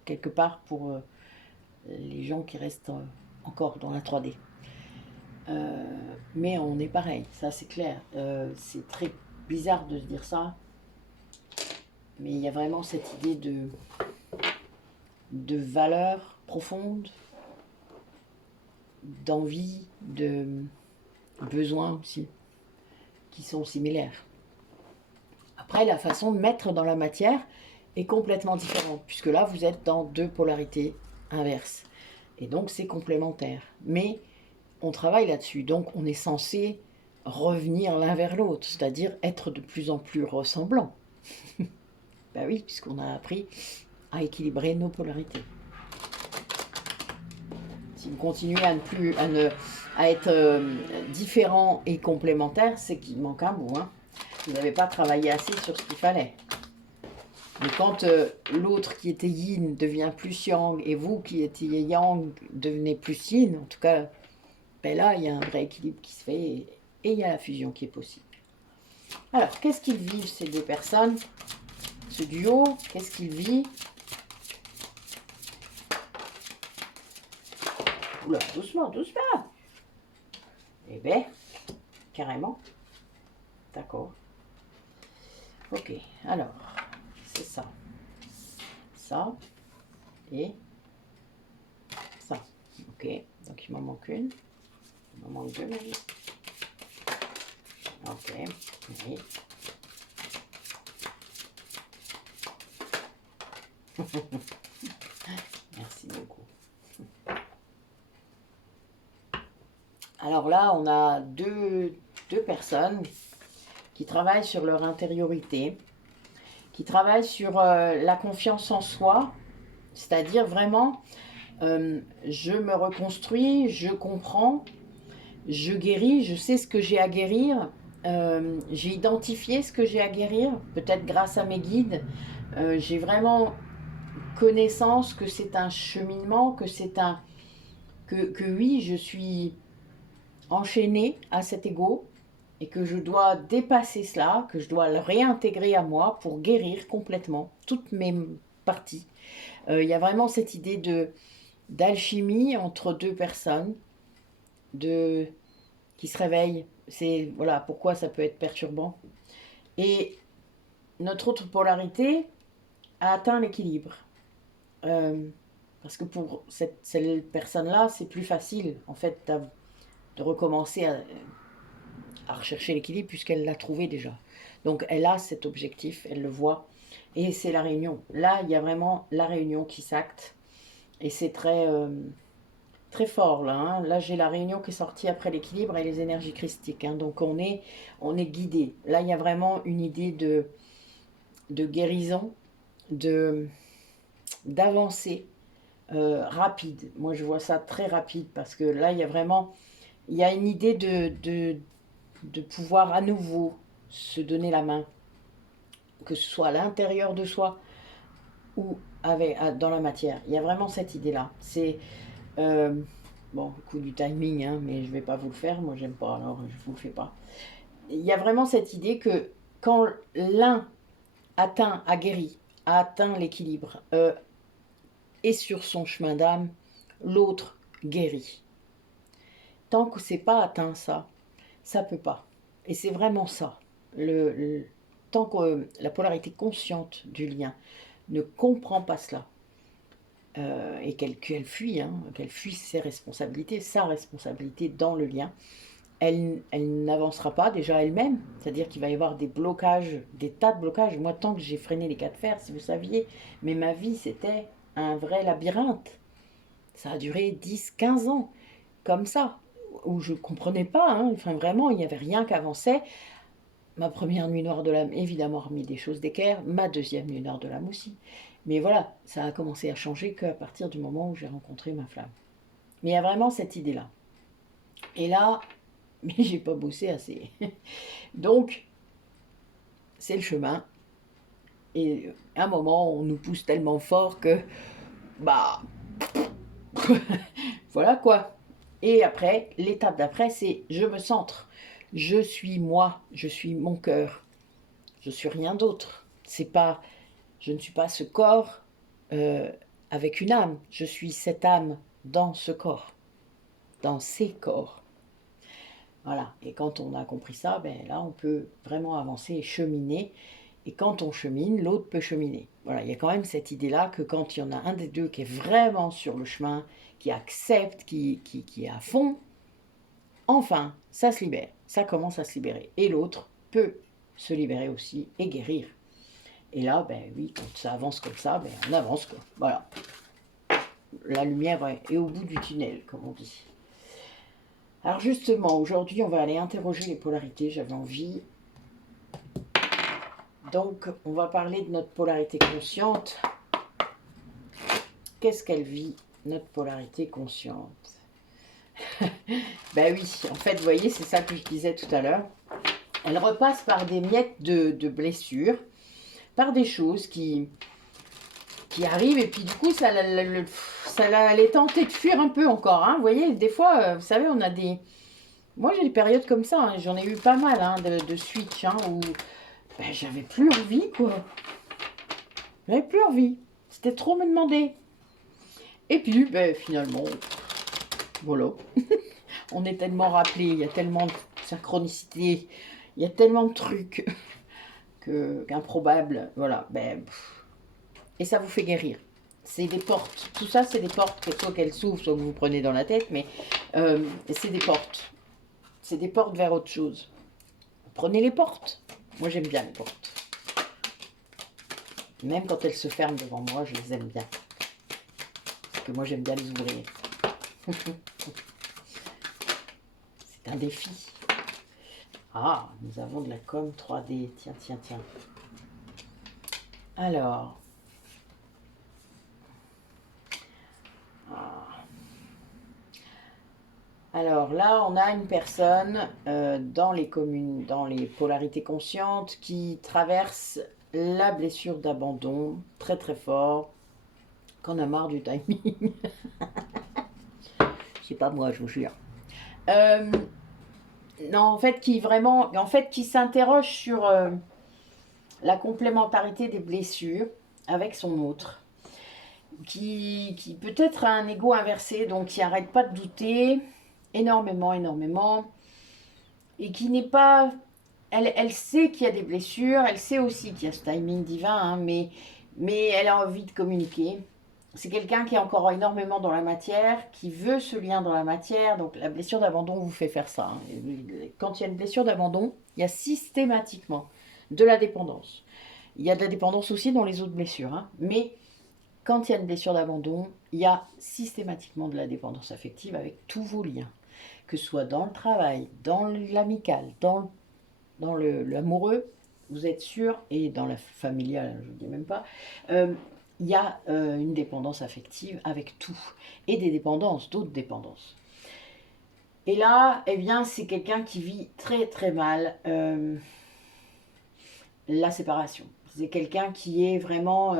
quelque part, pour les gens qui restent encore dans la 3D. Mais on est pareil, ça c'est clair. C'est très bizarre de se dire ça, mais il y a vraiment cette idée de valeur profonde, d'envie, de besoins aussi, qui sont similaires. Après, la façon de mettre dans la matière est complètement différente, puisque là, vous êtes dans deux polarités inverses. Et donc, c'est complémentaire. Mais on travaille là-dessus, donc on est censé revenir l'un vers l'autre, c'est-à-dire être de plus en plus ressemblant. Ben oui, puisqu'on a appris à équilibrer nos polarités. Si vous continuez à être différent et complémentaire, c'est qu'il manque un bout. Hein. Vous n'avez pas travaillé assez sur ce qu'il fallait. Mais quand l'autre qui était yin devient plus yang et vous qui étiez yang devenez plus yin, en tout cas, ben là, il y a un vrai équilibre qui se fait et il y a la fusion qui est possible. Alors, qu'est-ce qu'ils vivent ces deux personnes? Ce duo, qu'est-ce qu'il vit? Oula, doucement, doucement. Eh ben, carrément. D'accord. Ok, alors, c'est ça. Ça et ça. Ok, donc il m'en manque une. Il m'en manque deux, Marie. Ok, oui. Merci beaucoup. Alors là, on a deux personnes qui travaillent sur leur intériorité, qui travaillent sur la confiance en soi, c'est-à-dire vraiment, je me reconstruis, je comprends, je guéris, je sais ce que j'ai à guérir, j'ai identifié ce que j'ai à guérir, peut-être grâce à mes guides, j'ai vraiment connaissance que c'est un cheminement, que oui, je suis enchaînée à cet ego et que je dois dépasser cela, que je dois le réintégrer à moi pour guérir complètement toutes mes parties. Il y a vraiment cette idée d'alchimie entre deux personnes qui se réveillent. C'est voilà pourquoi ça peut être perturbant. Et notre autre polarité a atteint l'équilibre. Parce que pour cette personne-là, c'est plus facile en fait de recommencer à rechercher l'équilibre puisqu'elle l'a trouvé déjà. Donc elle a cet objectif, elle le voit. Et c'est la réunion. Là, il y a vraiment la réunion qui s'acte. Et c'est très fort là. Hein. Là, j'ai la réunion qui est sortie après l'équilibre et les énergies christiques. Hein. Donc on est guidé. Là, il y a vraiment une idée de guérison, d'avancer rapide. Moi, je vois ça très rapide parce que là, il y a une idée de pouvoir à nouveau se donner la main, que ce soit à l'intérieur de soi ou dans la matière. Il y a vraiment cette idée-là. C'est bon, coup du timing, hein, mais je vais pas vous le faire. Moi, j'aime pas, alors je vous le fais pas. Il y a vraiment cette idée que quand l'un a guéri, a atteint l'équilibre, et sur son chemin d'âme, l'autre guérit. Tant que c'est pas atteint ça peut pas. Et c'est vraiment ça. Tant que la polarité consciente du lien ne comprend pas cela, et qu'elle fuit, qu'elle fuit ses responsabilités, sa responsabilité dans le lien, elle n'avancera pas déjà elle-même. C'est-à-dire qu'il va y avoir des blocages, des tas de blocages. Moi, tant que j'ai freiné les cas de fer, si vous saviez, mais ma vie, c'était un vrai labyrinthe. Ça a duré 10-15 ans, comme ça, où je ne comprenais pas. Enfin, vraiment, il n'y avait rien qui avançait. Ma première nuit noire de l'âme, évidemment, remis des choses d'équerre. Ma deuxième nuit noire de l'âme aussi. Mais voilà, ça a commencé à changer qu'à partir du moment où j'ai rencontré ma flamme. Mais il y a vraiment cette idée-là. Et là, mais j'ai pas bossé assez. Donc, c'est le chemin. Et à un moment, on nous pousse tellement fort que, bah, voilà quoi. Et après, l'étape d'après, c'est je me centre. Je suis moi, je suis mon cœur. Je suis rien d'autre. C'est pas, je ne suis pas ce corps avec une âme. Je suis cette âme dans ce corps, dans ces corps. Voilà. Et quand on a compris ça, ben là, on peut vraiment avancer et cheminer. Et quand on chemine, l'autre peut cheminer. Voilà, il y a quand même cette idée-là que quand il y en a un des deux qui est vraiment sur le chemin, qui accepte, qui est à fond, enfin, ça se libère. Ça commence à se libérer. Et l'autre peut se libérer aussi et guérir. Et là, ben oui, quand ça avance comme ça, ben on avance quoi. Voilà. La lumière est au bout du tunnel, comme on dit. Alors justement, aujourd'hui, on va aller interroger les polarités. J'avais envie. Donc, on va parler de notre polarité consciente. Qu'est-ce qu'elle vit, notre polarité consciente? Ben oui, en fait, vous voyez, c'est ça que je disais tout à l'heure. Elle repasse par des miettes de blessures, par des choses qui arrivent, et puis du coup, ça les tentait de fuir un peu encore. Vous voyez, des fois, vous savez, on a des... Moi, j'ai des périodes comme ça, j'en ai eu pas mal de switch, où ben, j'avais plus envie, quoi. J'avais plus envie. C'était trop me demander. Et puis, ben, finalement, voilà. On est tellement rappelé, il y a tellement de synchronicité, il y a tellement de trucs qu'improbables. Voilà. Ben, et ça vous fait guérir. C'est des portes. Tout ça, c'est des portes, soit qu'elles s'ouvrent, soit que vous prenez dans la tête, mais c'est des portes. C'est des portes vers autre chose. Prenez les portes. Moi, j'aime bien les portes. Même quand elles se ferment devant moi, je les aime bien. Parce que moi, j'aime bien les ouvrir. C'est un défi. Ah, nous avons de la com 3D. Tiens, tiens, tiens. Alors. Alors là, on a une personne dans les communes, dans les polarités conscientes, qui traverse la blessure d'abandon très très fort, qu'on a marre du timing. C'est pas moi, je vous jure. Non, en fait, qui s'interroge sur la complémentarité des blessures avec son autre, qui peut-être a un ego inversé, donc qui n'arrête pas de douter énormément, et qui n'est pas... Elle sait qu'il y a des blessures, elle sait aussi qu'il y a ce timing divin, mais elle a envie de communiquer. C'est quelqu'un qui est encore énormément dans la matière, qui veut ce lien dans la matière. Donc la blessure d'abandon vous fait faire ça. Quand il y a une blessure d'abandon, il y a systématiquement de la dépendance. Il y a de la dépendance aussi dans les autres blessures. Mais quand il y a une blessure d'abandon, il y a systématiquement de la dépendance affective avec tous vos liens. Que ce soit dans le travail, dans l'amical, dans l'amoureux, vous êtes sûr, et dans la familiale, je ne vous dis même pas, il y a une dépendance affective avec tout. Et des dépendances, d'autres dépendances. Et là, eh bien, c'est quelqu'un qui vit très très mal la séparation. C'est quelqu'un qui est vraiment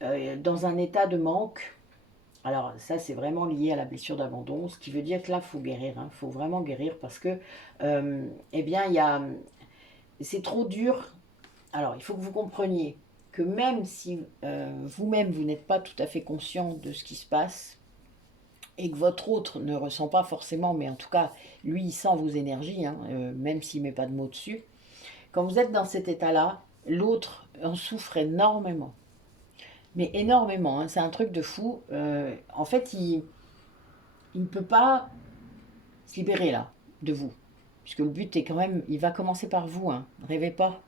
dans un état de manque. Alors ça, c'est vraiment lié à la blessure d'abandon, ce qui veut dire que là, il faut guérir. Il faut vraiment guérir parce que, eh bien, c'est trop dur. Alors, il faut que vous compreniez que même si vous-même, vous n'êtes pas tout à fait conscient de ce qui se passe, et que votre autre ne ressent pas forcément, mais en tout cas, lui, il sent vos énergies, hein, même s'il ne met pas de mots dessus. Quand vous êtes dans cet état-là, l'autre en souffre énormément. Mais énormément, hein, c'est un truc de fou. En fait, il ne peut pas se libérer là, de vous. Puisque le but est quand même, il va commencer par vous, hein, rêvez pas.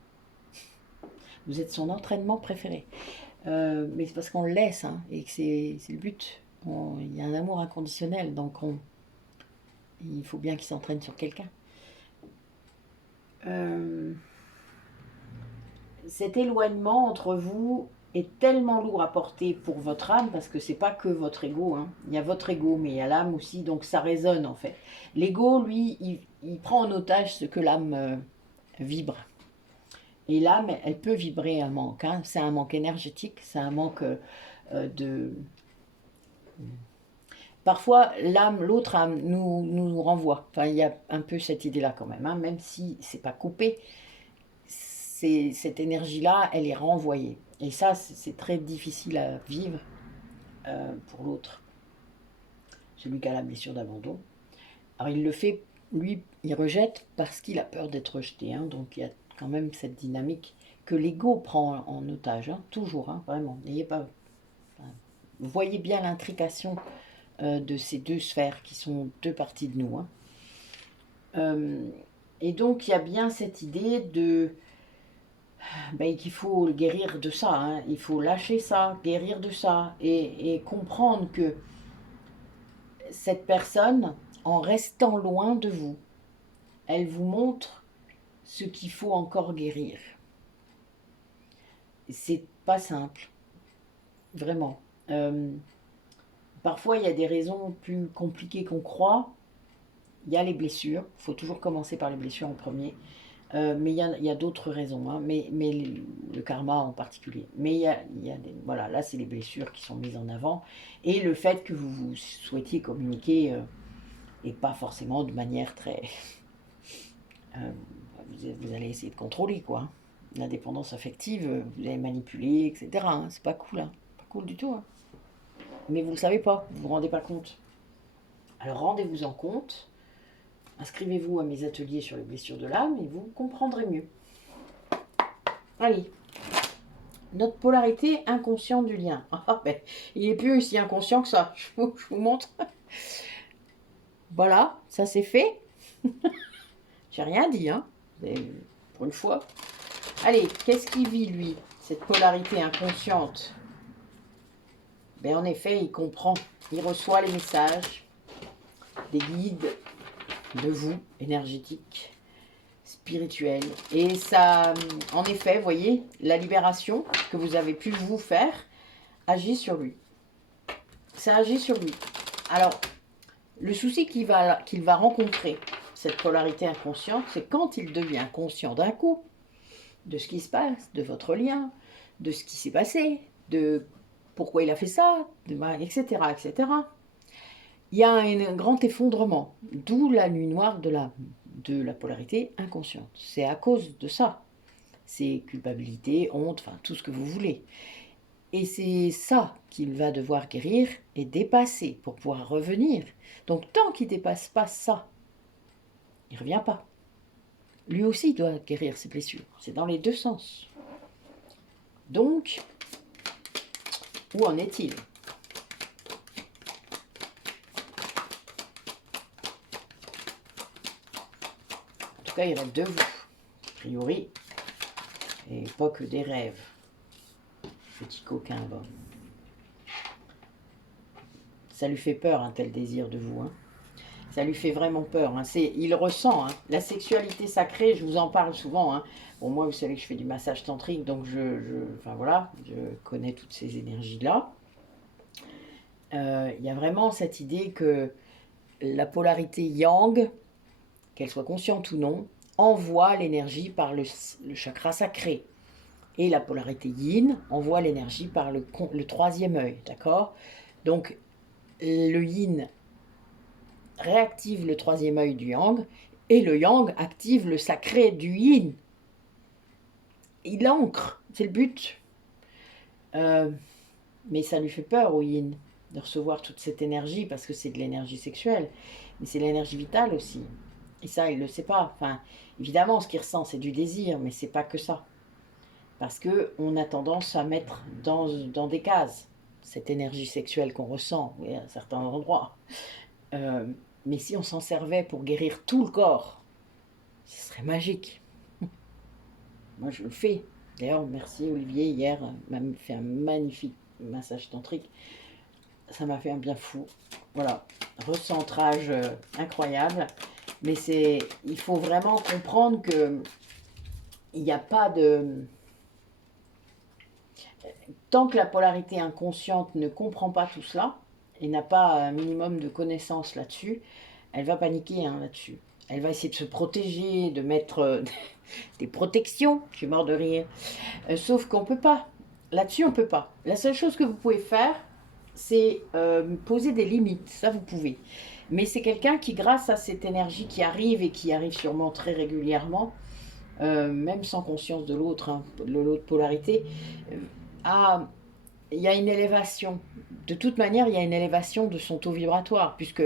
Vous êtes son entraînement préféré. Mais c'est parce qu'on le laisse, hein, et que c'est le but. Il y a un amour inconditionnel, donc il faut bien qu'il s'entraîne sur quelqu'un. Cet éloignement entre vous est tellement lourd à porter pour votre âme, parce que c'est pas que votre ego, hein. Il y a votre ego, mais il y a l'âme aussi, donc ça résonne en fait. L'ego, lui, il prend en otage ce que l'âme vibre. Et l'âme, elle peut vibrer un manque, hein. C'est un manque énergétique, c'est un manque de... Parfois, l'âme, l'autre âme nous renvoie. Enfin, il y a un peu cette idée-là quand même, hein, même si c'est pas coupé, cette énergie-là, elle est renvoyée. Et ça, c'est très difficile à vivre pour l'autre, celui qui a la blessure d'abandon. Alors, il le fait, lui, il rejette parce qu'il a peur d'être rejeté, hein, donc il y a quand même cette dynamique que l'ego prend en otage, hein, toujours, hein, vraiment. N'ayez pas... Enfin, vous voyez bien l'intrication de ces deux sphères qui sont deux parties de nous, hein. Et donc, il y a bien cette idée de... qu'il faut guérir de ça, hein. Il faut lâcher ça, guérir de ça, et comprendre que cette personne, en restant loin de vous, elle vous montre ce qu'il faut encore guérir. C'est pas simple, vraiment. Parfois, il y a des raisons plus compliquées qu'on croit. Il y a les blessures, il faut toujours commencer par les blessures en premier. Mais il y a d'autres raisons, hein, mais le karma en particulier. Mais il y a des, voilà, là, c'est les blessures qui sont mises en avant. Et le fait que vous souhaitiez communiquer, et pas forcément de manière très... vous allez essayer de contrôler, quoi. La dépendance affective, vous allez manipuler, etc. Hein, c'est pas cool, hein. Pas cool du tout. Hein. Mais vous ne le savez pas, vous ne vous rendez pas compte. Alors rendez-vous en compte. Inscrivez-vous à mes ateliers sur les blessures de l'âme et vous comprendrez mieux. Allez, notre polarité inconsciente du lien. Ah, ben, il n'est plus aussi inconscient que ça, je vous montre. Voilà, ça c'est fait. J'ai rien dit, hein, pour une fois. Allez, qu'est-ce qu'il vit lui, cette polarité inconsciente? Ben, en effet, il comprend, il reçoit les messages des guides de vous, énergétiques, spirituels. Et ça, en effet, vous voyez, la libération que vous avez pu vous faire agit sur lui. Ça agit sur lui. Alors, le souci qu'il va rencontrer, cette polarité inconsciente, c'est quand il devient conscient d'un coup de ce qui se passe, de votre lien, de ce qui s'est passé, de pourquoi il a fait ça, etc., etc. Il y a un grand effondrement, d'où la nuit noire de la polarité inconsciente. C'est à cause de ça. C'est culpabilité, honte, enfin tout ce que vous voulez. Et c'est ça qu'il va devoir guérir et dépasser pour pouvoir revenir. Donc tant qu'il ne dépasse pas ça, il ne revient pas. Lui aussi doit guérir ses blessures. C'est dans les deux sens. Donc, où en est-il ? En tout cas, il rêve de vous, a priori, et pas que des rêves. Petit coquin, bon. Ça lui fait peur, un tel désir de vous. Hein. Ça lui fait vraiment peur. Hein. Il ressent. Hein. La sexualité sacrée, je vous en parle souvent. Hein. Bon, moi, vous savez que je fais du massage tantrique, donc enfin voilà, je connais toutes ces énergies-là. Il y a vraiment cette idée que la polarité yang, qu'elle soit consciente ou non, envoie l'énergie par le chakra sacré. Et la polarité yin envoie l'énergie par le troisième œil, d'accord? Donc, le yin réactive le troisième œil du yang, et le yang active le sacré du yin. Il ancre, c'est le but. Mais ça lui fait peur au yin de recevoir toute cette énergie parce que c'est de l'énergie sexuelle, mais c'est l'énergie vitale aussi. Et ça, il ne le sait pas. Enfin, évidemment, ce qu'il ressent, c'est du désir, mais c'est pas que ça. Parce que on a tendance à mettre dans des cases cette énergie sexuelle qu'on ressent oui, à certains endroits. Euh, mais si on s'en servait pour guérir tout le corps, ce serait magique. Moi, je le fais. D'ailleurs, merci Olivier, hier, m'a fait un magnifique massage tantrique. Ça m'a fait un bien fou. Voilà, recentrage incroyable. Mais il faut vraiment comprendre que il n'y a pas de... Tant que la polarité inconsciente ne comprend pas tout cela, et n'a pas un minimum de connaissances là-dessus, elle va paniquer là-dessus. Elle va essayer de se protéger, de mettre des protections. Je suis mort de rire. Sauf qu'on ne peut pas. Là-dessus, on ne peut pas. La seule chose que vous pouvez faire, c'est poser des limites. Ça, vous pouvez. Mais c'est quelqu'un qui, grâce à cette énergie qui arrive et qui arrive sûrement très régulièrement, même sans conscience de l'autre, de l'autre polarité, il y a une élévation. De toute manière, il y a une élévation de son taux vibratoire, puisque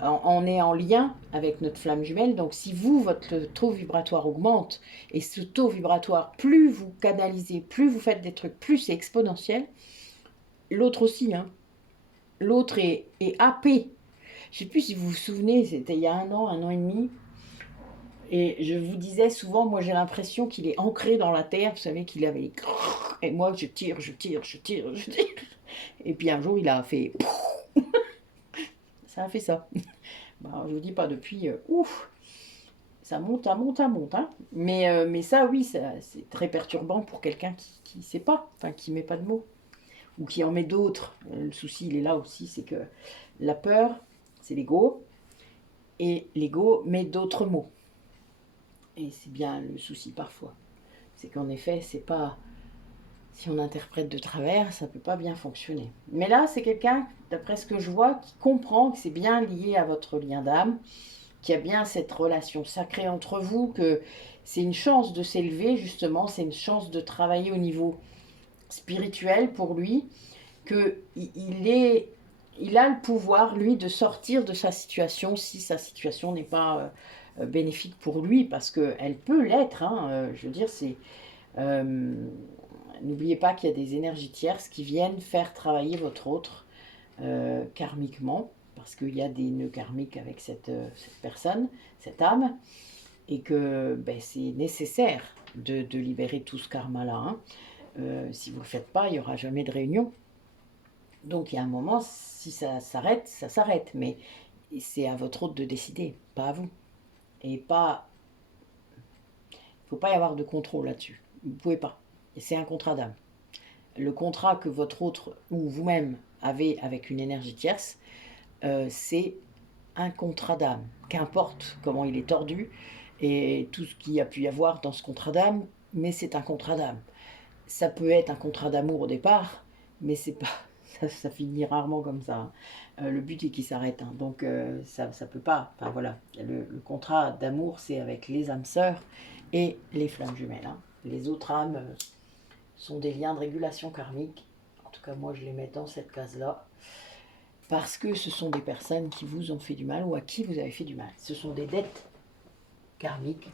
on est en lien avec notre flamme jumelle. Donc, si vous, votre taux vibratoire augmente, et ce taux vibratoire, plus vous canalisez, plus vous faites des trucs, plus c'est exponentiel. L'autre aussi, hein. L'autre est happé. Je ne sais plus si vous vous souvenez, c'était il y a un an et demi. Et je vous disais souvent, moi j'ai l'impression qu'il est ancré dans la terre. Vous savez qu'il avait... Et moi je tire. Et puis un jour il a fait... Ça a fait ça. Bah, je vous dis pas depuis... ouf, ça monte. Hein. Mais ça, oui, c'est très perturbant pour quelqu'un qui ne sait pas, enfin qui ne met pas de mots. Ou qui en met d'autres. Le souci, il est là aussi, c'est que la peur, c'est l'ego. Et l'ego met d'autres mots. Et c'est bien le souci parfois. C'est qu'en effet, c'est pas... Si on interprète de travers, ça peut pas bien fonctionner. Mais là, c'est quelqu'un, d'après ce que je vois, qui comprend que c'est bien lié à votre lien d'âme, qu'il y a bien cette relation sacrée entre vous, que c'est une chance de s'élever, justement, c'est une chance de travailler au niveau spirituel pour lui, il a le pouvoir, lui, de sortir de sa situation si sa situation n'est pas bénéfique pour lui, parce qu'elle peut l'être. Hein, je veux dire, c'est... n'oubliez pas qu'il y a des énergies tierces qui viennent faire travailler votre autre karmiquement, parce qu'il y a des nœuds karmiques avec cette personne, cette âme, et que ben, c'est nécessaire de libérer tout ce karma-là. Hein. Si vous ne le faites pas, il n'y aura jamais de réunion. Donc il y a un moment, si ça s'arrête, ça s'arrête. Mais c'est à votre hôte de décider, pas à vous. Et pas... Il ne faut pas y avoir de contrôle là-dessus. Vous ne pouvez pas. Et c'est un contrat d'âme. Le contrat que votre autre ou vous-même avez avec une énergie tierce, c'est un contrat d'âme. Qu'importe comment il est tordu et tout ce qu'il y a pu y avoir dans ce contrat d'âme, mais c'est un contrat d'âme. Ça peut être un contrat d'amour au départ, mais c'est pas... Ça finit rarement comme ça. Hein. Le but est qu'il s'arrête. Hein. Donc ça peut pas. Enfin voilà, le contrat d'amour, c'est avec les âmes sœurs et les flammes jumelles. Hein. Les autres âmes sont des liens de régulation karmique. En tout cas, moi, je les mets dans cette case-là. Parce que ce sont des personnes qui vous ont fait du mal ou à qui vous avez fait du mal. Ce sont des dettes karmiques.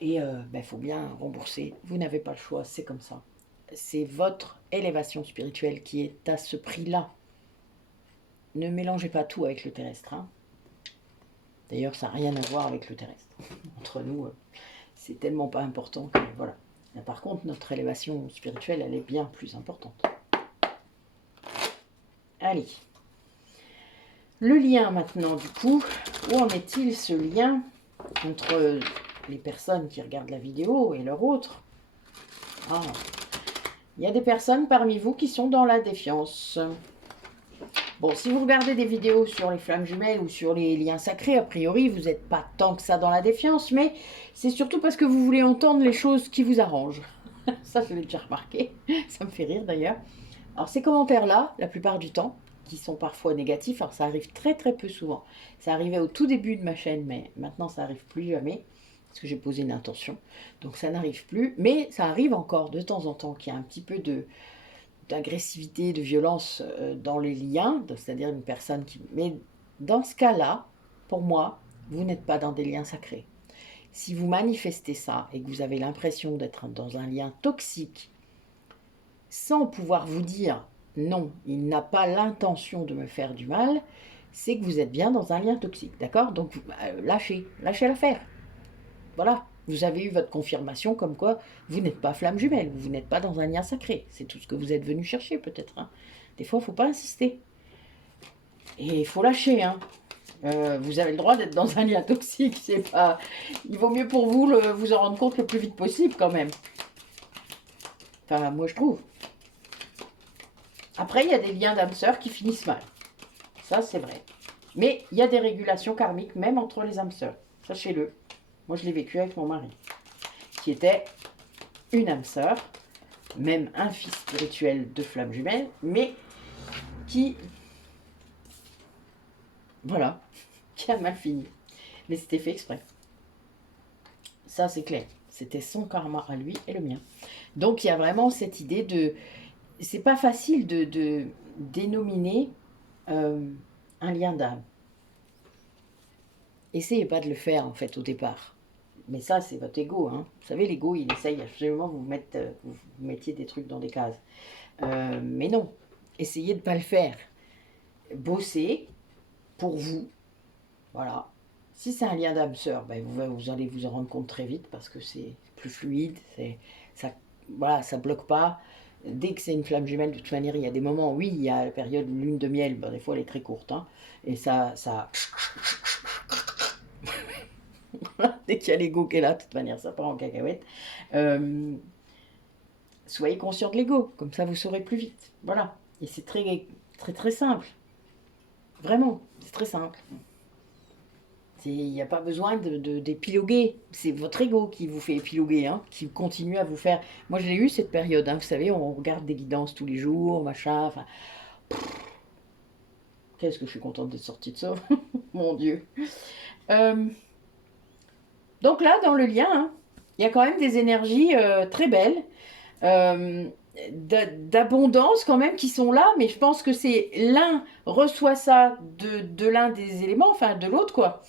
Et il faut bien rembourser. Vous n'avez pas le choix, c'est comme ça. C'est votre élévation spirituelle qui est à ce prix-là. Ne mélangez pas tout avec le terrestre. Hein. D'ailleurs, ça n'a rien à voir avec le terrestre. Entre nous, c'est tellement pas important que voilà. Là, par contre, notre élévation spirituelle, elle est bien plus importante. Allez. Le lien maintenant, du coup, où en est-il ce lien entre les personnes qui regardent la vidéo et leur autre? Il y a des personnes parmi vous qui sont dans la défiance. Bon, si vous regardez des vidéos sur les flammes jumelles ou sur les liens sacrés, a priori, vous n'êtes pas tant que ça dans la défiance, mais c'est surtout parce que vous voulez entendre les choses qui vous arrangent. Ça, je l'ai déjà remarqué. Ça me fait rire d'ailleurs. Alors, ces commentaires-là, la plupart du temps, qui sont parfois négatifs, alors ça arrive très très peu souvent. Ça arrivait au tout début de ma chaîne, mais maintenant ça arrive plus jamais. parce que j'ai posé une intention. Donc ça n'arrive plus, mais ça arrive encore de temps en temps qu'il y a un petit peu d'agressivité, de violence dans les liens, c'est-à-dire une personne qui... Mais dans ce cas-là, pour moi, vous n'êtes pas dans des liens sacrés. Si vous manifestez ça et que vous avez l'impression d'être dans un lien toxique, sans pouvoir vous dire non, il n'a pas l'intention de me faire du mal, c'est que vous êtes bien dans un lien toxique, d'accord? Donc lâchez l'affaire. Voilà, vous avez eu votre confirmation comme quoi vous n'êtes pas flamme jumelle, vous n'êtes pas dans un lien sacré. C'est tout ce que vous êtes venu chercher peut-être. Hein. Des fois, il ne faut pas insister. Et il faut lâcher. Hein. Vous avez le droit d'être dans un lien toxique. C'est pas... Il vaut mieux pour vous vous en rendre compte le plus vite possible quand même. Enfin, moi je trouve. Après, il y a des liens d'âme sœurs qui finissent mal. Ça, c'est vrai. Mais il y a des régulations karmiques même entre les âmes sœurs. Sachez-le. Moi, je l'ai vécu avec mon mari, qui était une âme sœur, même un fils spirituel de flamme jumelle, mais qui, voilà, qui a mal fini. Mais c'était fait exprès. Ça, c'est clair. C'était son karma à lui et le mien. Donc, il y a vraiment cette idée de... C'est pas facile de dénominer un lien d'âme. Essayez pas de le faire, en fait, au départ. Mais ça, c'est votre ego. Hein. Vous savez, l'ego, il essaye absolument de vous mettiez des trucs dans des cases. Mais non, essayez de ne pas le faire. Bossez pour vous. Voilà. Si c'est un lien d'âme sœur, ben vous allez vous en rendre compte très vite parce que c'est plus fluide. Ça, voilà, ça bloque pas. Dès que c'est une flamme jumelle, de toute manière, il y a des moments, oui, il y a la période lune de miel, ben, des fois elle est très courte. Hein, et ça dès qu'il y a l'ego qui est là, de toute manière, ça part en cacahuète. Soyez conscient de l'ego, comme ça vous saurez plus vite. Voilà. Et c'est très, très, très simple. Vraiment, c'est très simple. Il n'y a pas besoin d'épiloguer. C'est votre ego qui vous fait épiloguer, hein, qui continue à vous faire... Moi, je l'ai eu cette période, hein, vous savez, on regarde des guidances tous les jours, machin, enfin... Qu'est-ce que je suis contente d'être sortie de ça. Mon Dieu. Donc là, dans le lien, hein, il y a quand même des énergies très belles, d'abondance quand même qui sont là, mais je pense que c'est l'un reçoit ça de l'un des éléments, enfin de l'autre quoi.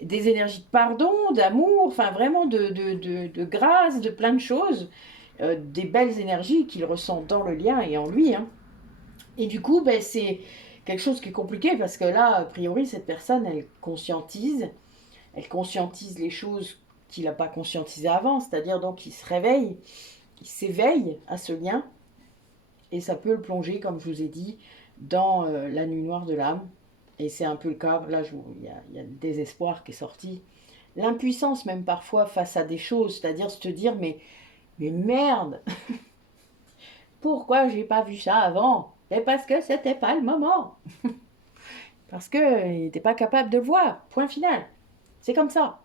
Des énergies de pardon, d'amour, enfin vraiment de grâce, de plein de choses, des belles énergies qu'il ressent dans le lien et en lui. Hein. Et du coup, ben, c'est quelque chose qui est compliqué parce que là, a priori, cette personne, elle conscientise les choses qu'il n'a pas conscientisées avant, c'est-à-dire donc il se réveille, il s'éveille à ce lien, et ça peut le plonger, comme je vous ai dit, dans la nuit noire de l'âme. Et c'est un peu le cas, là il y a le désespoir qui est sorti, l'impuissance même parfois face à des choses, c'est-à-dire se dire mais merde, pourquoi j'ai pas vu ça avant? Mais parce que c'était pas le moment. Parce qu'il n'était pas capable de le voir, point final. C'est comme ça.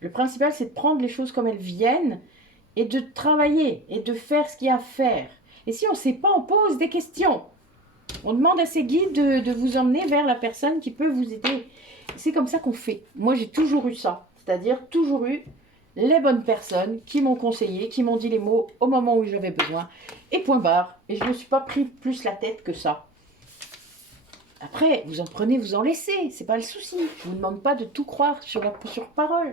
Le principal, c'est de prendre les choses comme elles viennent et de travailler et de faire ce qu'il y a à faire. Et si on ne sait pas, on pose des questions. On demande à ses guides de vous emmener vers la personne qui peut vous aider. C'est comme ça qu'on fait. Moi, j'ai toujours eu ça. C'est-à-dire toujours eu les bonnes personnes qui m'ont conseillé, qui m'ont dit les mots au moment où j'avais besoin. Et point barre. Et je ne me suis pas pris plus la tête que ça. Après, vous en prenez, vous en laissez. C'est pas le souci. Je ne vous demande pas de tout croire sur parole.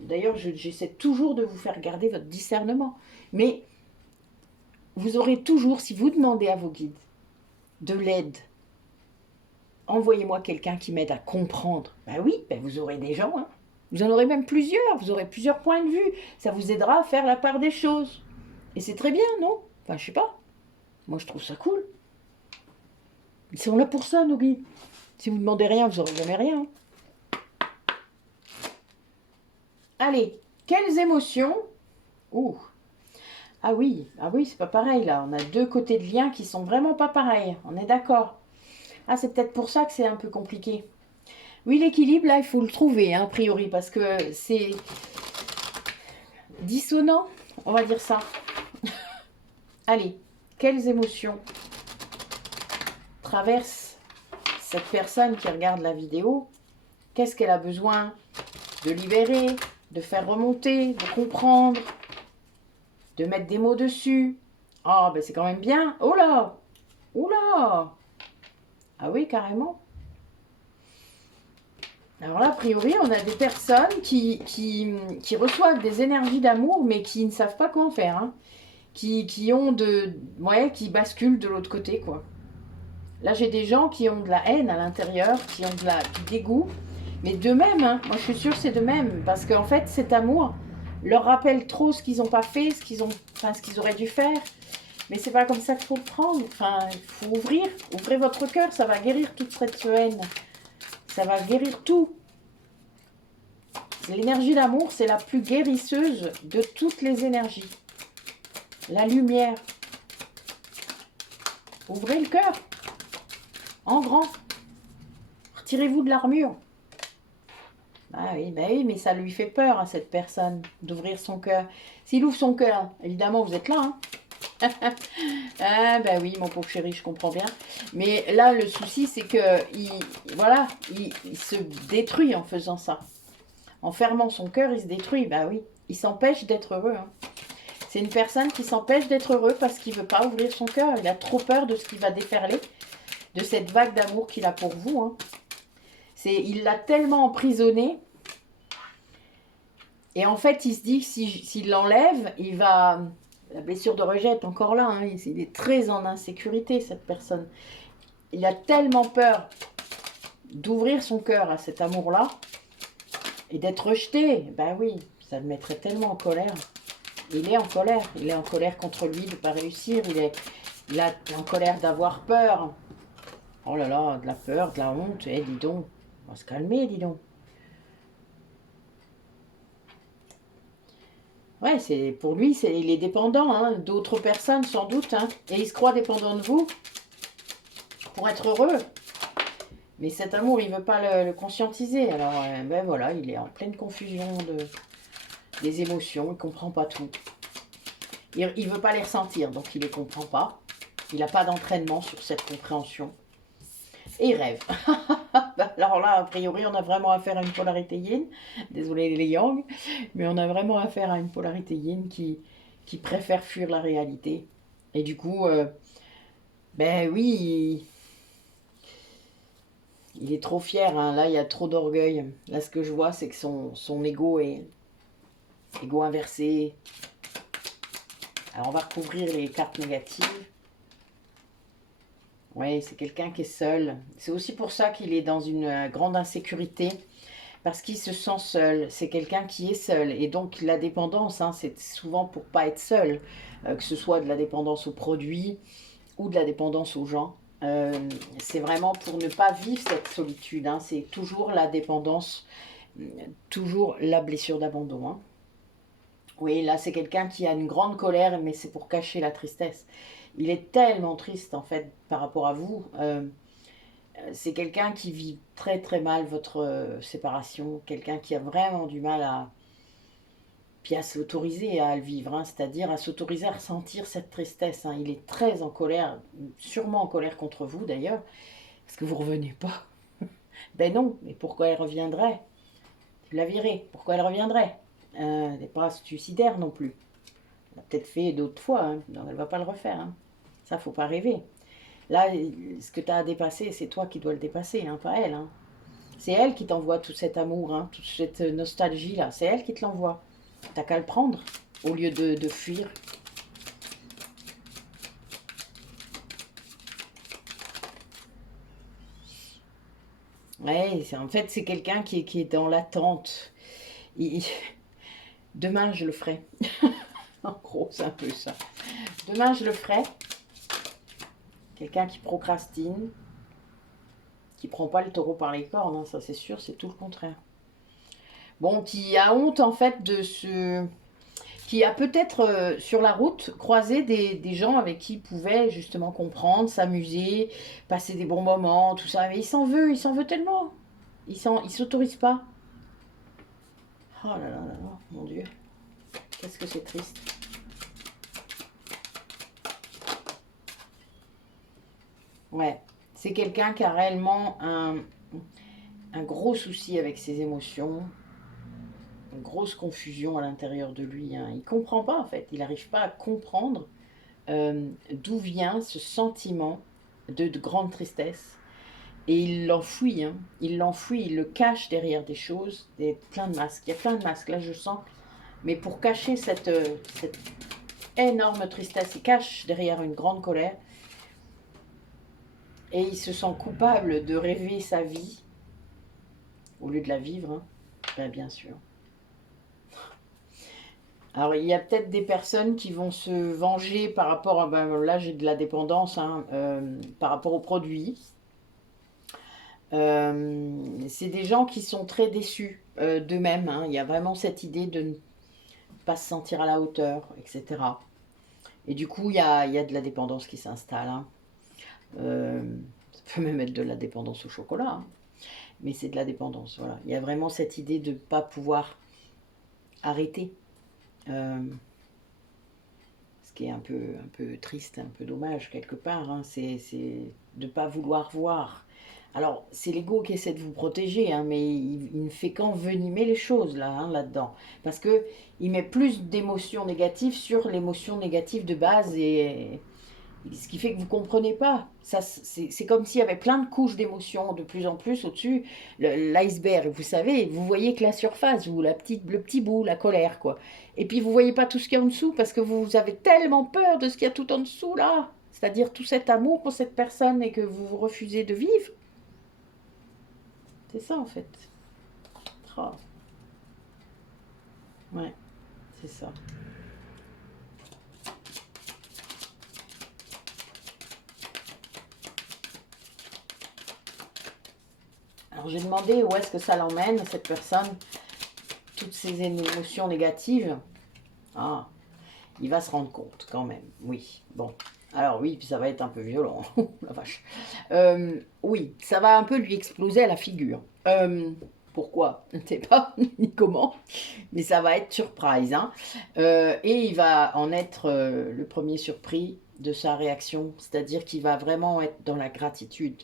D'ailleurs, j'essaie toujours de vous faire garder votre discernement. Mais vous aurez toujours, si vous demandez à vos guides de l'aide, envoyez-moi quelqu'un qui m'aide à comprendre. Ben oui, ben vous aurez des gens. Hein. Vous en aurez même plusieurs. Vous aurez plusieurs points de vue. Ça vous aidera à faire la part des choses. Et c'est très bien, non? Enfin, je sais pas. Moi, je trouve ça cool. Ils sont là pour ça, nos guides. Si vous ne demandez rien, vous n'aurez jamais rien. Allez, quelles émotions? Ouh. Ah oui, c'est pas pareil là. On a deux côtés de lien qui sont vraiment pas pareils. On est d'accord. Ah, c'est peut-être pour ça que c'est un peu compliqué. Oui, l'équilibre, là, il faut le trouver, hein, a priori, parce que c'est dissonant, on va dire ça. Allez, quelles émotions traversent cette personne qui regarde la vidéo? Qu'est-ce qu'elle a besoin de libérer, de faire remonter, de comprendre, de mettre des mots dessus. Ah, ben c'est quand même bien. Oh là! Oula! Ah oui, carrément. Alors là, a priori, on a des personnes qui reçoivent des énergies d'amour, mais qui ne savent pas comment faire. Hein. Qui ont de... Ouais, qui basculent de l'autre côté, quoi. Là, j'ai des gens qui ont de la haine à l'intérieur, qui ont du dégoût. Mais d'eux-mêmes, hein. Moi je suis sûre que c'est d'eux-mêmes. Parce qu'en fait, cet amour leur rappelle trop ce qu'ils n'ont pas fait, ce qu'ils auraient dû faire. Mais c'est pas comme ça qu'il faut le prendre. Enfin, il faut ouvrir. Ouvrez votre cœur, ça va guérir toute cette haine. Ça va guérir tout. L'énergie d'amour, c'est la plus guérisseuse de toutes les énergies. La lumière. Ouvrez le cœur. En grand. Retirez-vous de l'armure. Ah oui, bah oui, mais ça lui fait peur à cette personne d'ouvrir son cœur. S'il ouvre son cœur, évidemment, vous êtes là. Hein. Ah bah oui, mon pauvre chéri, je comprends bien. Mais là, le souci, c'est que voilà, il se détruit en faisant ça. En fermant son cœur, il se détruit. Bah oui, il s'empêche d'être heureux. Hein. C'est une personne qui s'empêche d'être heureux parce qu'il ne veut pas ouvrir son cœur. Il a trop peur de ce qui va déferler, de cette vague d'amour qu'il a pour vous. Hein. Il l'a tellement emprisonné. Et en fait, il se dit que s'il l'enlève, il va... La blessure de rejet est encore là. Hein. Il est très en insécurité, cette personne. Il a tellement peur d'ouvrir son cœur à cet amour-là et d'être rejeté. Ben oui, ça le mettrait tellement en colère. Il est en colère. Il est en colère contre lui de ne pas réussir. Il est en colère d'avoir peur. Oh là là, de la peur, de la honte. Eh, dis donc, on va se calmer, dis donc. Ouais, pour lui, il est dépendant hein, d'autres personnes, sans doute. Hein, et il se croit dépendant de vous pour être heureux. Mais cet amour, il ne veut pas le conscientiser. Alors, ben voilà, il est en pleine confusion des émotions. Il ne comprend pas tout. Il ne veut pas les ressentir, donc il ne les comprend pas. Il n'a pas d'entraînement sur cette compréhension. Et il rêve. Alors là, a priori, on a vraiment affaire à une polarité yin. Désolé les yang, mais on a vraiment affaire à une polarité yin qui préfère fuir la réalité. Et du coup, ben oui, il est trop fier. Hein. Là, il y a trop d'orgueil. Là, ce que je vois, c'est que son ego est ego inversé. Alors, on va recouvrir les cartes négatives. Oui, c'est quelqu'un qui est seul. C'est aussi pour ça qu'il est dans une grande insécurité. Parce qu'il se sent seul. C'est quelqu'un qui est seul. Et donc, la dépendance, hein, c'est souvent pour pas être seul. Que ce soit de la dépendance aux produits ou de la dépendance aux gens. C'est vraiment pour ne pas vivre cette solitude. Hein. C'est toujours la dépendance, toujours la blessure d'abandon. Hein. Oui, là, c'est quelqu'un qui a une grande colère, mais c'est pour cacher la tristesse. Il est tellement triste, en fait, par rapport à vous. C'est quelqu'un qui vit très très mal votre séparation, quelqu'un qui a vraiment du mal puis à s'autoriser à le vivre, hein, c'est-à-dire à s'autoriser à ressentir cette tristesse. Hein. Il est très en colère, sûrement en colère contre vous d'ailleurs, parce que vous ne revenez pas. Ben non, mais pourquoi elle reviendrait? Tu la virée, pourquoi elle reviendrait? Elle n'est pas suicidaire non plus. Elle a peut-être fait d'autres fois, hein, donc elle ne va pas le refaire. Hein. Ça, faut pas rêver. Là, ce que tu as à dépasser, c'est toi qui dois le dépasser, hein, pas elle. Hein. C'est elle qui t'envoie tout cet amour, hein, toute cette nostalgie-là. C'est elle qui te l'envoie. T'as qu'à le prendre au lieu de fuir. Ouais, en fait, c'est quelqu'un qui est dans l'attente. Demain, je le ferai. En gros, c'est un peu ça. Demain, je le ferai. Quelqu'un qui procrastine, qui prend pas le taureau par les cornes, hein, ça c'est sûr, c'est tout le contraire. Bon, qui a honte en fait de ce... Qui a peut-être sur la route croisé des gens avec qui il pouvait justement comprendre, s'amuser, passer des bons moments, tout ça. Mais il s'en veut tellement. Il s'autorise pas. Oh là là là là, mon Dieu. Qu'est-ce que c'est triste. Ouais, c'est quelqu'un qui a réellement un gros souci avec ses émotions. une grosse confusion à l'intérieur de lui. Hein. Il ne comprend pas en fait, il n'arrive pas à comprendre d'où vient ce sentiment de grande tristesse. Et il l'enfouit, hein. Il l'enfouit, il le cache derrière des choses, plein de masques. Il y a plein de masques, là je sens. Mais pour cacher cette énorme tristesse, il cache derrière une grande colère. Et il se sent coupable de rêver sa vie au lieu de la vivre, hein. Ben, bien sûr. Alors, il y a peut-être des personnes qui vont se venger par rapport à... Ben, là, j'ai de la dépendance, hein, par rapport aux produits. C'est des gens qui sont très déçus d'eux-mêmes. Hein. Il y a vraiment cette idée de ne pas se sentir à la hauteur, etc. Et du coup, il y a de la dépendance qui s'installe. Hein. Ça peut même être de la dépendance au chocolat. Hein. Mais c'est de la dépendance, voilà. Il y a vraiment cette idée de ne pas pouvoir arrêter. Ce qui est un peu triste, un peu dommage quelque part. Hein. C'est de ne pas vouloir voir. Alors, c'est l'ego qui essaie de vous protéger, hein, mais il ne fait qu'envenimer les choses là, hein, là-dedans. Parce qu'il met plus d'émotions négatives sur l'émotion négative de base et ce qui fait que vous ne comprenez pas. C'est comme s'il y avait plein de couches d'émotions de plus en plus au-dessus. L'iceberg, vous savez, vous voyez que la surface, vous, le petit bout, la colère, quoi. Et puis vous ne voyez pas tout ce qu'il y a en dessous parce que vous avez tellement peur de ce qu'il y a tout en dessous, là. C'est-à-dire tout cet amour pour cette personne et que vous refusez de vivre. C'est ça, en fait. Oh. Ouais, c'est ça. Alors j'ai demandé où est-ce que ça l'emmène, cette personne, toutes ces émotions négatives. Ah, il va se rendre compte quand même, oui. Bon, alors oui, puis ça va être un peu violent, la vache. Oui, ça va un peu lui exploser à la figure. Pourquoi? Je ne sais pas, ni comment, mais ça va être surprise. Hein. Et il va en être le premier surpris de sa réaction, c'est-à-dire qu'il va vraiment être dans la gratitude.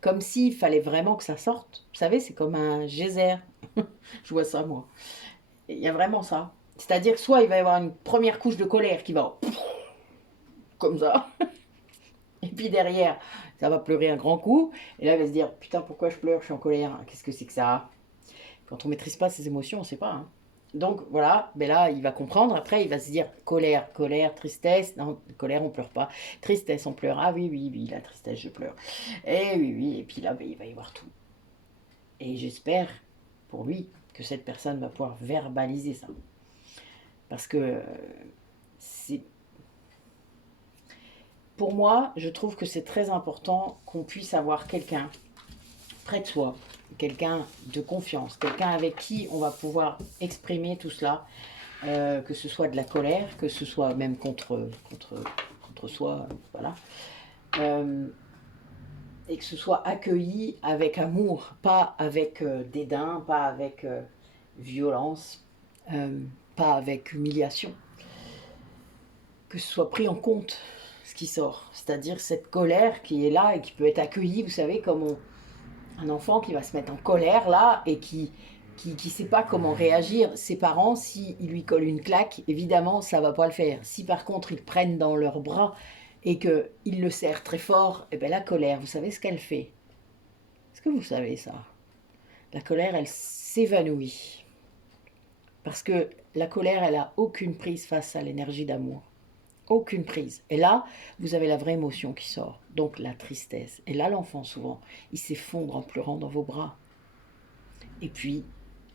Comme s'il fallait vraiment que ça sorte. Vous savez, c'est comme un geyser. Je vois ça, moi. Il y a vraiment ça. C'est-à-dire que soit il va y avoir une première couche de colère qui va comme ça, et puis derrière, ça va pleurer un grand coup, et là il va se dire, putain, pourquoi je pleure, je suis en colère, qu'est-ce que c'est que ça? Quand on maîtrise pas ses émotions, on sait pas. Hein. Donc voilà, mais là il va comprendre, après il va se dire, colère, colère, tristesse, non, colère on pleure pas, tristesse on pleure, ah oui, oui, oui, la tristesse je pleure, et oui, oui, et puis là ben, il va y avoir tout. Et j'espère pour lui que cette personne va pouvoir verbaliser ça. Parce que c'est... Pour moi, je trouve que c'est très important qu'on puisse avoir quelqu'un près de soi, quelqu'un de confiance, quelqu'un avec qui on va pouvoir exprimer tout cela, que ce soit de la colère, que ce soit même contre soi, voilà. Et que ce soit accueilli avec amour, pas avec dédain, pas avec violence, pas avec humiliation. Que ce soit pris en compte ce qui sort, c'est-à-dire cette colère qui est là et qui peut être accueillie, vous savez, comme un enfant qui va se mettre en colère là et qui sait pas comment réagir. Ses parents, s'ils lui collent une claque, évidemment, ça va pas le faire. Si par contre ils prennent dans leurs bras et qu'ils le serrent très fort, et bien la colère, vous savez ce qu'elle fait? Est-ce que vous savez ça? La colère, elle s'évanouit. Parce que la colère, elle a aucune prise face à l'énergie d'amour. Aucune prise. Et là, vous avez la vraie émotion qui sort. Donc la tristesse. Et là, l'enfant, souvent, il s'effondre en pleurant dans vos bras. Et puis,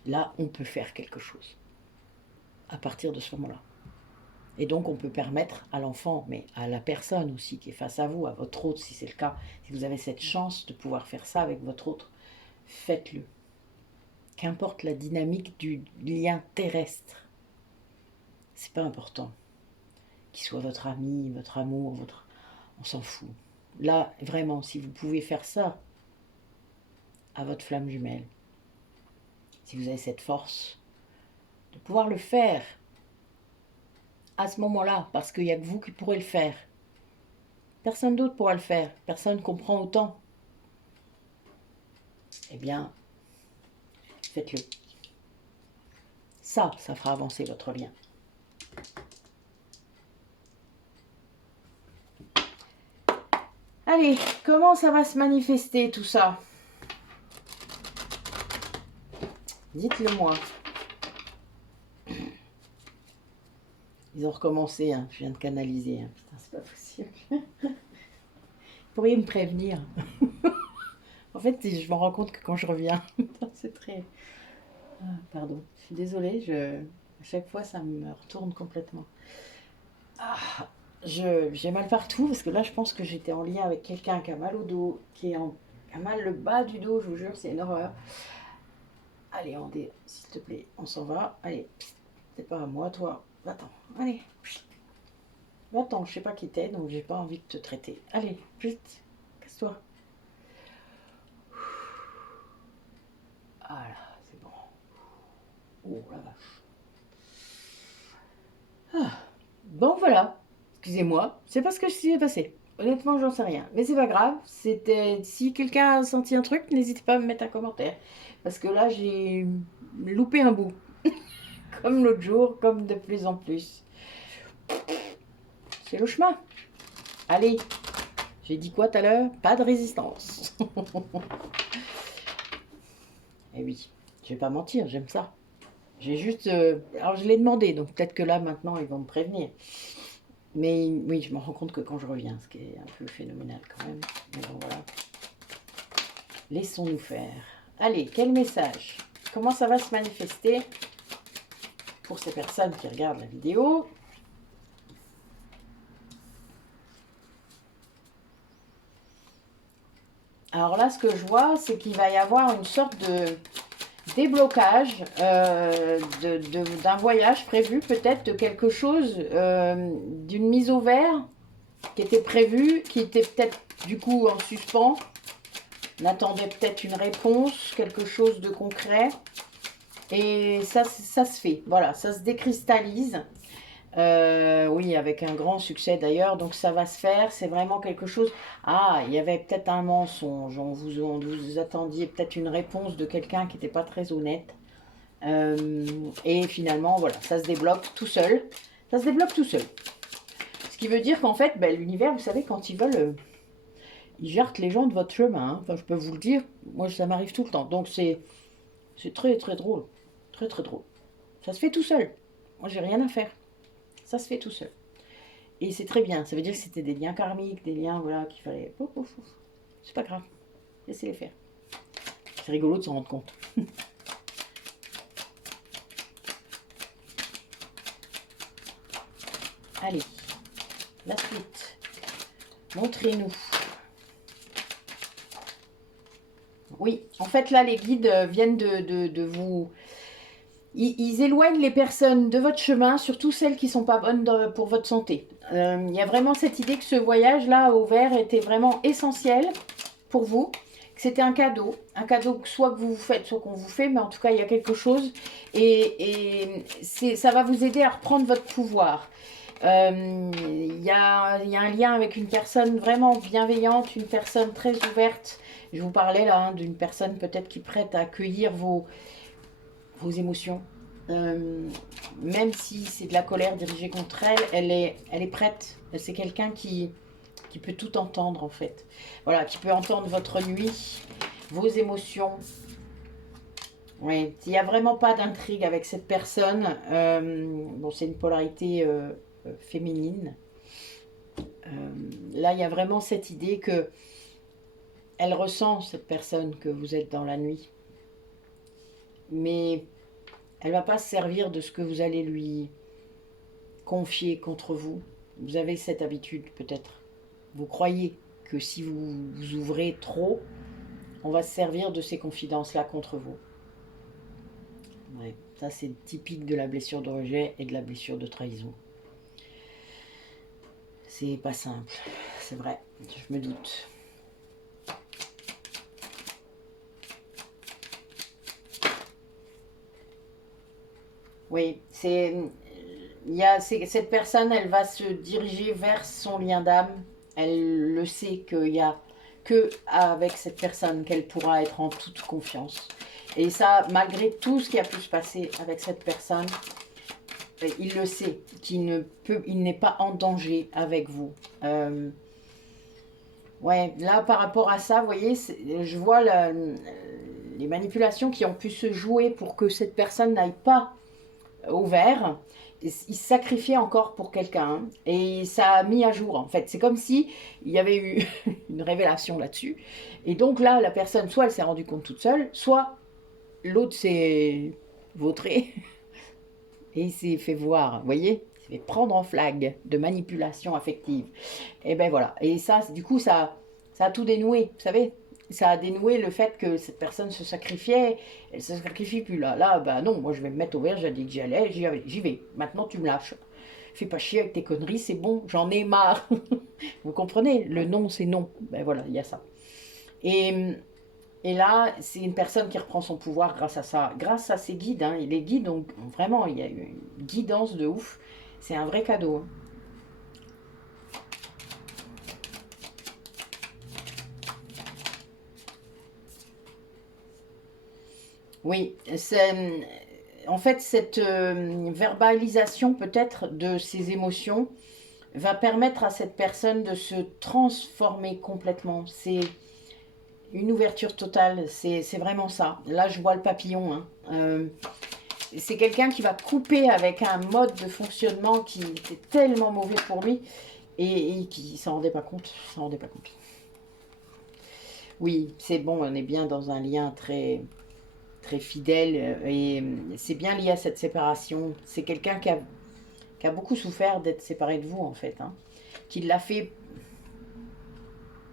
là, on peut faire quelque chose. À partir de ce moment-là. Et donc, on peut permettre à l'enfant, mais à la personne aussi qui est face à vous, à votre autre, si c'est le cas, si vous avez cette chance de pouvoir faire ça avec votre autre, faites-le. Qu'importe la dynamique du lien terrestre, c'est pas important. Qu'il soit votre ami, votre amour, on s'en fout. Là, vraiment, si vous pouvez faire ça à votre flamme jumelle, si vous avez cette force de pouvoir le faire à ce moment-là, parce qu'il n'y a que vous qui pourrez le faire. Personne d'autre pourra le faire. Personne ne comprend autant. Eh bien, faites-le. Ça fera avancer votre lien. Allez, comment ça va se manifester tout ça? Dites-le moi. Ils ont recommencé, hein. Je viens de canaliser. Hein. Putain, c'est pas possible. Vous pourriez me prévenir. En fait, je me rends compte que quand je reviens, c'est très... Ah, pardon, je suis désolée, à chaque fois ça me retourne complètement. Ah, j'ai mal partout parce que là je pense que j'étais en lien avec quelqu'un qui a mal au dos, qui a mal le bas du dos, je vous jure, c'est une horreur. Allez, s'il te plaît, on s'en va. Allez, c'est pas à moi, toi. Va-t'en, allez. Va-t'en, je sais pas qui t'es, donc j'ai pas envie de te traiter. Allez, vite, casse-toi. Voilà, c'est bon. Oh la vache. Ah. Bon voilà, excusez-moi, c'est pas ce que je suis passé. Honnêtement, j'en sais rien. Mais c'est pas grave. Si quelqu'un a senti un truc, n'hésitez pas à me mettre un commentaire. Parce que là, j'ai loupé un bout. Comme l'autre jour, comme de plus en plus. C'est le chemin. Allez, j'ai dit quoi tout à l'heure? Pas de résistance. Eh oui, je vais pas mentir, j'aime ça. J'ai juste... alors je l'ai demandé, donc peut-être que là, maintenant, ils vont me prévenir. Mais oui, je me rends compte que quand je reviens, ce qui est un peu phénoménal quand même. Mais bon, voilà. Laissons-nous faire. Allez, quel message? Comment ça va se manifester pour ces personnes qui regardent la vidéo? Alors là, ce que je vois, c'est qu'il va y avoir une sorte de déblocage d'un voyage prévu, peut-être de quelque chose, d'une mise au vert qui était prévue, qui était peut-être du coup en suspens. On attendait peut-être une réponse, quelque chose de concret. Et ça se fait, voilà, ça se décristallise. Oui, avec un grand succès d'ailleurs, donc ça va se faire, c'est vraiment quelque chose... Ah, il y avait peut-être un mensonge, on vous attendiez peut-être une réponse de quelqu'un qui n'était pas très honnête. Et finalement, voilà, ça se débloque tout seul. Ça se débloque tout seul. Ce qui veut dire qu'en fait, ben, l'univers, vous savez, quand ils veulent, ils jartent les gens de votre chemin. Hein. Enfin, je peux vous le dire, moi ça m'arrive tout le temps. Donc c'est très très drôle. Très très drôle. Ça se fait tout seul. Moi j'ai rien à faire. Ça se fait tout seul. Et c'est très bien. Ça veut dire que c'était des liens karmiques, des liens voilà, qu'il fallait... C'est pas grave. Laissez-les faire. C'est rigolo de s'en rendre compte. Allez, la suite. Montrez-nous. Oui, en fait là les guides viennent de vous... Ils éloignent les personnes de votre chemin, surtout celles qui ne sont pas bonnes pour votre santé. Il y a vraiment cette idée que ce voyage-là au vert était vraiment essentiel pour vous, que c'était un cadeau soit que vous vous faites, soit qu'on vous fait, mais en tout cas il y a quelque chose et ça va vous aider à reprendre votre pouvoir. Il y a un lien avec une personne vraiment bienveillante, une personne très ouverte. Je vous parlais là d'une personne peut-être qui est prête à accueillir vos émotions. Même si c'est de la colère dirigée contre elle, elle est prête. C'est quelqu'un qui peut tout entendre en fait. Voilà, qui peut entendre votre nuit, vos émotions. Oui, il n'y a vraiment pas d'intrigue avec cette personne. Bon, c'est une polarité féminine. Là, il y a vraiment cette idée que elle ressent, cette personne, que vous êtes dans la nuit. Mais elle ne va pas se servir de ce que vous allez lui confier contre vous. Vous avez cette habitude peut-être. Vous croyez que si vous vous ouvrez trop, on va se servir de ces confidences-là contre vous. Ouais, ça c'est typique de la blessure de rejet et de la blessure de trahison. C'est pas simple, c'est vrai, je me doute. Oui, cette personne, elle va se diriger vers son lien d'âme. Elle le sait qu'il y a que avec cette personne qu'elle pourra être en toute confiance. Et ça, malgré tout ce qui a pu se passer avec cette personne, il le sait, qu'il n'est pas en danger avec vous. Ouais, là, par rapport à ça, vous voyez, je vois les manipulations qui ont pu se jouer pour que cette personne n'aille pas au vert. Il se sacrifiait encore pour quelqu'un. Hein, et ça a mis à jour, en fait. C'est comme si il y avait eu une révélation là-dessus. Et donc là, la personne, soit elle s'est rendue compte toute seule, soit l'autre s'est vautré et il s'est fait voir, vous voyez, il s'est fait prendre en flag de manipulation affective. Et ben voilà. Et ça, du coup, ça a tout dénoué, vous savez. Ça a dénoué le fait que cette personne se sacrifiait. Elle se sacrifie plus là. Là, ben non, moi je vais me mettre au vert, j'ai dit que j'y allais, j'y vais. Maintenant tu me lâches. Fais pas chier avec tes conneries, c'est bon, j'en ai marre. Vous comprenez? Le non, c'est non. Ben voilà, il y a ça. Et là, c'est une personne qui reprend son pouvoir grâce à ça, grâce à ses guides. Hein. Les guides, donc vraiment, il y a une guidance de ouf. C'est un vrai cadeau. Hein. Oui, en fait, cette verbalisation peut-être de ses émotions va permettre à cette personne de se transformer complètement. C'est une ouverture totale, c'est vraiment ça. Là, je vois le papillon. Hein. C'est quelqu'un qui va couper avec un mode de fonctionnement qui était tellement mauvais pour lui et qui s'en rendait pas compte. S'en rendait pas compte. Oui, c'est bon, on est bien dans un lien très, très fidèle et c'est bien lié à cette séparation. C'est quelqu'un qui a beaucoup souffert d'être séparé de vous, en fait. Hein. Qui l'a fait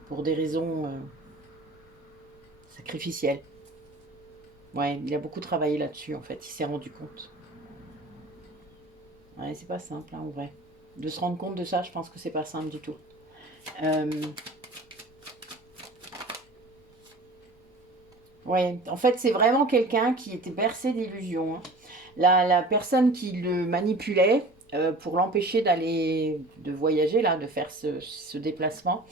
pour des raisons sacrificielles. Ouais, il a beaucoup travaillé là-dessus, en fait. Il s'est rendu compte. Ouais, c'est pas simple, hein, en vrai. De se rendre compte de ça, je pense que c'est pas simple du tout. Ouais, en fait, c'est vraiment quelqu'un qui était bercé d'illusions. Hein. La personne qui le manipulait pour l'empêcher de voyager, là, de faire ce déplacement,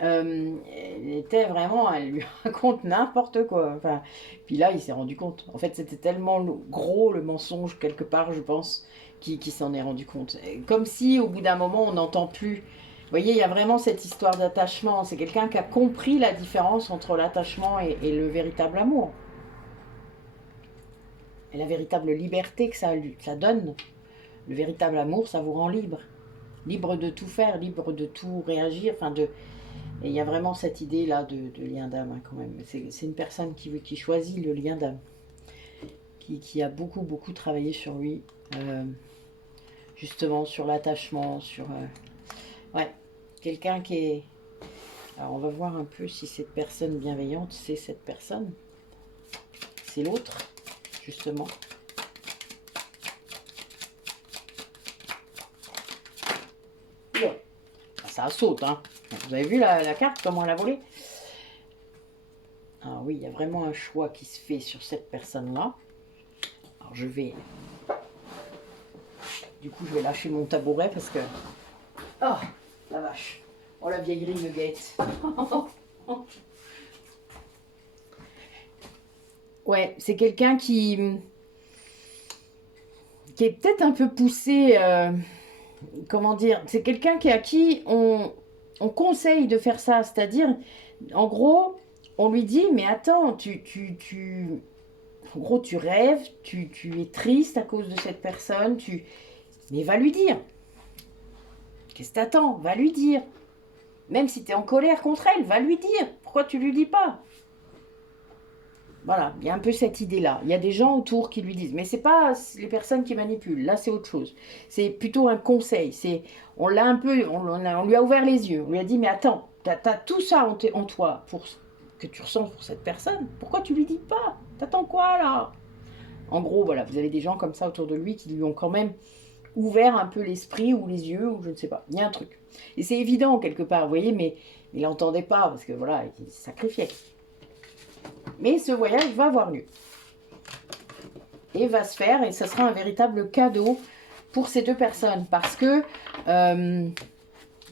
elle était vraiment, elle lui raconte n'importe quoi. Enfin, puis là, il s'est rendu compte. En fait, c'était tellement gros le mensonge, quelque part, je pense, qui s'en est rendu compte. Comme si, au bout d'un moment, on n'entend plus. Vous voyez, il y a vraiment cette histoire d'attachement. C'est quelqu'un qui a compris la différence entre l'attachement et le véritable amour. Et la véritable liberté que ça donne. Le véritable amour, ça vous rend libre. Libre de tout faire, libre de tout réagir. Enfin, et il y a vraiment cette idée-là de lien d'âme, hein, quand même. C'est une personne qui choisit le lien d'âme. Qui a beaucoup, beaucoup travaillé sur lui. Justement, sur l'attachement, sur... ouais, quelqu'un qui est... Alors, on va voir un peu si cette personne bienveillante, c'est cette personne. C'est l'autre, justement. Ça saute, hein. Vous avez vu la carte, comment elle a volé? Ah oui, il y a vraiment un choix qui se fait sur cette personne-là. Alors je vais... Du coup, je vais lâcher mon tabouret parce que... Oh, la vache. Oh, la vieillerie me guette. Ouais, c'est quelqu'un qui est peut-être un peu poussé... comment dire? C'est quelqu'un à qui on conseille de faire ça. C'est-à-dire, en gros, on lui dit, mais attends, en gros, tu rêves, tu es triste à cause de cette personne, mais va lui dire. Qu'est-ce que t'attends? Va lui dire. Même si tu es en colère contre elle, va lui dire. Pourquoi tu lui dis pas? Voilà, il y a un peu cette idée-là. Il y a des gens autour qui lui disent, mais c'est pas les personnes qui manipulent. Là, c'est autre chose. C'est plutôt un conseil. On l'a un peu, on lui a ouvert les yeux. On lui a dit, mais attends, t'as tout ça en toi que tu ressens pour cette personne. Pourquoi tu lui dis pas? T'attends quoi là? En gros, voilà, vous avez des gens comme ça autour de lui qui lui ont quand même ouvert un peu l'esprit ou les yeux, ou je ne sais pas. Il y a un truc. Et c'est évident quelque part, vous voyez, mais il n'entendait pas parce que voilà, il se sacrifiait. Mais ce voyage va avoir lieu. Et va se faire, et ce sera un véritable cadeau pour ces deux personnes. Parce que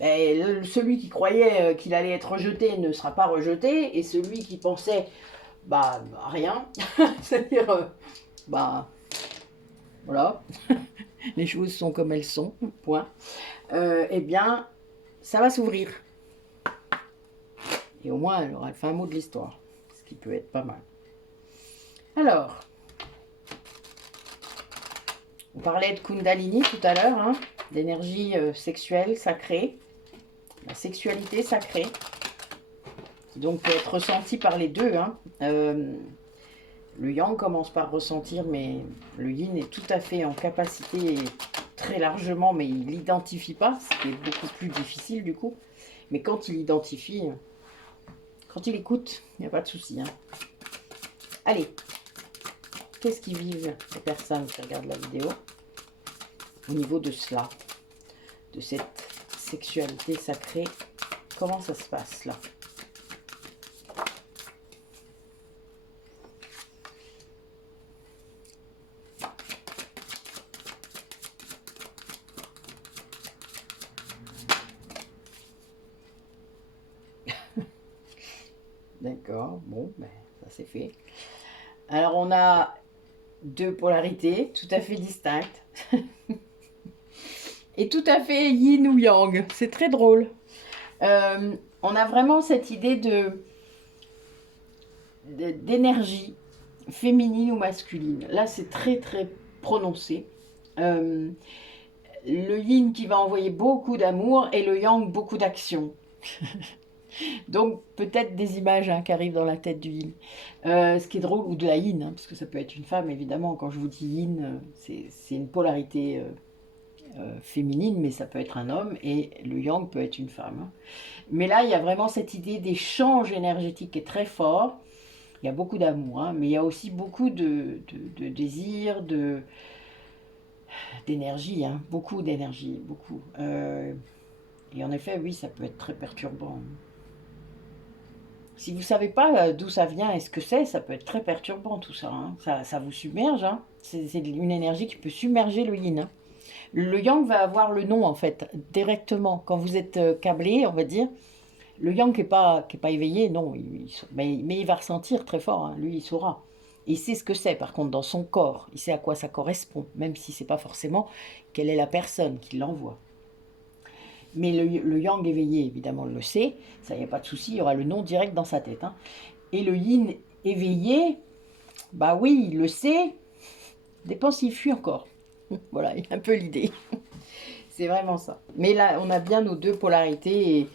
celui qui croyait qu'il allait être rejeté ne sera pas rejeté, et celui qui pensait Bah, rien. C'est-à-dire, bah, voilà, les choses sont comme elles sont, point. Eh bien, ça va s'ouvrir. Et au moins, elle aura le fin mot de l'histoire, ce qui peut être pas mal. Alors, on parlait de Kundalini tout à l'heure, hein, d'énergie sexuelle sacrée, la sexualité sacrée, qui donc peut être ressentie par les deux. Hein. Le yang commence par ressentir, mais le yin est tout à fait en capacité, très largement, mais il l'identifie pas, ce qui est beaucoup plus difficile du coup. Mais quand il identifie, quand il écoute, il n'y a pas de souci. Hein. Allez, qu'est-ce qu'ils vivent les personnes qui regardent la vidéo au niveau de cela, de cette sexualité sacrée? Comment ça se passe là? D'accord, bon, ben, ça c'est fait. Alors on a deux polarités tout à fait distinctes. Et tout à fait yin ou yang. C'est très drôle. On a vraiment cette idée d'énergie féminine ou masculine. Là, c'est très très prononcé. Le yin qui va envoyer beaucoup d'amour et le yang beaucoup d'action. Donc peut-être des images qui arrivent dans la tête du yin. Ce qui est drôle, ou de la yin, parce que ça peut être une femme évidemment. Quand je vous dis yin, c'est une polarité féminine, mais ça peut être un homme, et le yang peut être une femme. Hein. Mais là, il y a vraiment cette idée d'échange énergétique qui est très fort. Il y a beaucoup d'amour, hein, mais il y a aussi beaucoup de désir, d'énergie, hein, beaucoup d'énergie, beaucoup. Et en effet, oui, ça peut être très perturbant. Si vous ne savez pas d'où ça vient et ce que c'est, ça peut être très perturbant tout ça. Hein. Ça vous submerge. Hein. C'est une énergie qui peut submerger le yin. Hein. Le yang va avoir le nom en fait, directement. Quand vous êtes câblé, on va dire, le yang qui n'est pas éveillé, non, mais il va ressentir très fort, hein, lui il saura. Il sait ce que c'est par contre dans son corps, il sait à quoi ça correspond, même si c'est pas forcément quelle est la personne qui l'envoie. Mais le yang éveillé, évidemment, le sait, ça y a pas de souci, il y aura le nom direct dans sa tête. Hein. Et le yin éveillé, bah oui, il le sait, dépend s'il fuit encore. Voilà, il y a un peu l'idée. C'est vraiment ça. Mais là, on a bien nos deux polarités. Et...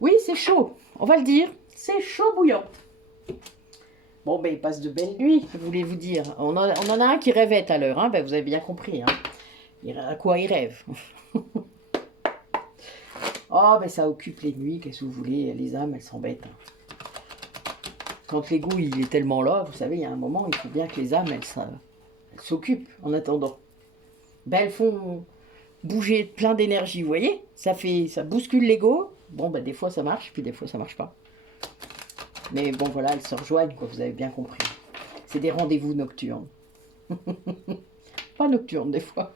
oui, c'est chaud, on va le dire. C'est chaud bouillant. Bon, ben, il passe de belles nuits, voulez-vous dire. On en a un qui rêvait tout à l'heure, hein, ben, vous avez bien compris. Hein. À quoi il rêve? Oh, ben ça occupe les nuits, qu'est-ce que vous voulez. Les âmes, elles s'embêtent. Hein. Quand l'ego, il est tellement là, vous savez, il y a un moment, il faut bien que les âmes, elles s'occupent en attendant. Ben, elles font bouger plein d'énergie, vous voyez, ça bouscule l'ego. Bon, ben, des fois ça marche, puis des fois ça marche pas. Mais bon, voilà, elles se rejoignent, quoi, vous avez bien compris. C'est des rendez-vous nocturnes. Pas nocturnes, des fois.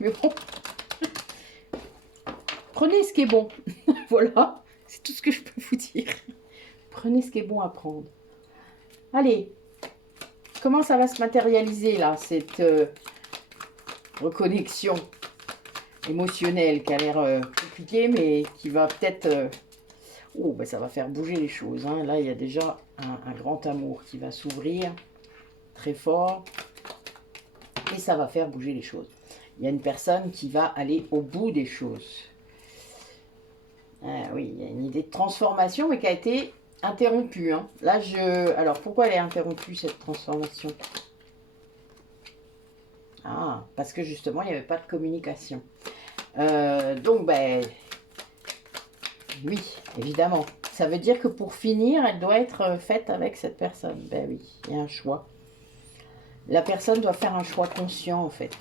Mais bon. Prenez ce qui est bon. Voilà, c'est tout ce que je peux vous dire. Prenez ce qui est bon à prendre. Allez, comment ça va se matérialiser, là, cette reconnexion émotionnelle qui a l'air compliquée, mais qui va peut-être... oh, ben ça va faire bouger les choses. Hein. Là, il y a déjà un grand amour qui va s'ouvrir très fort. Et ça va faire bouger les choses. Il y a une personne qui va aller au bout des choses. Ah, oui, il y a une idée de transformation, mais qui a été interrompue. Hein. Là, alors, pourquoi elle est interrompue, cette transformation? Ah, parce que justement, il n'y avait pas de communication. Donc, ben... oui, évidemment. Ça veut dire que pour finir, elle doit être faite avec cette personne. Ben oui, il y a un choix. La personne doit faire un choix conscient, en fait.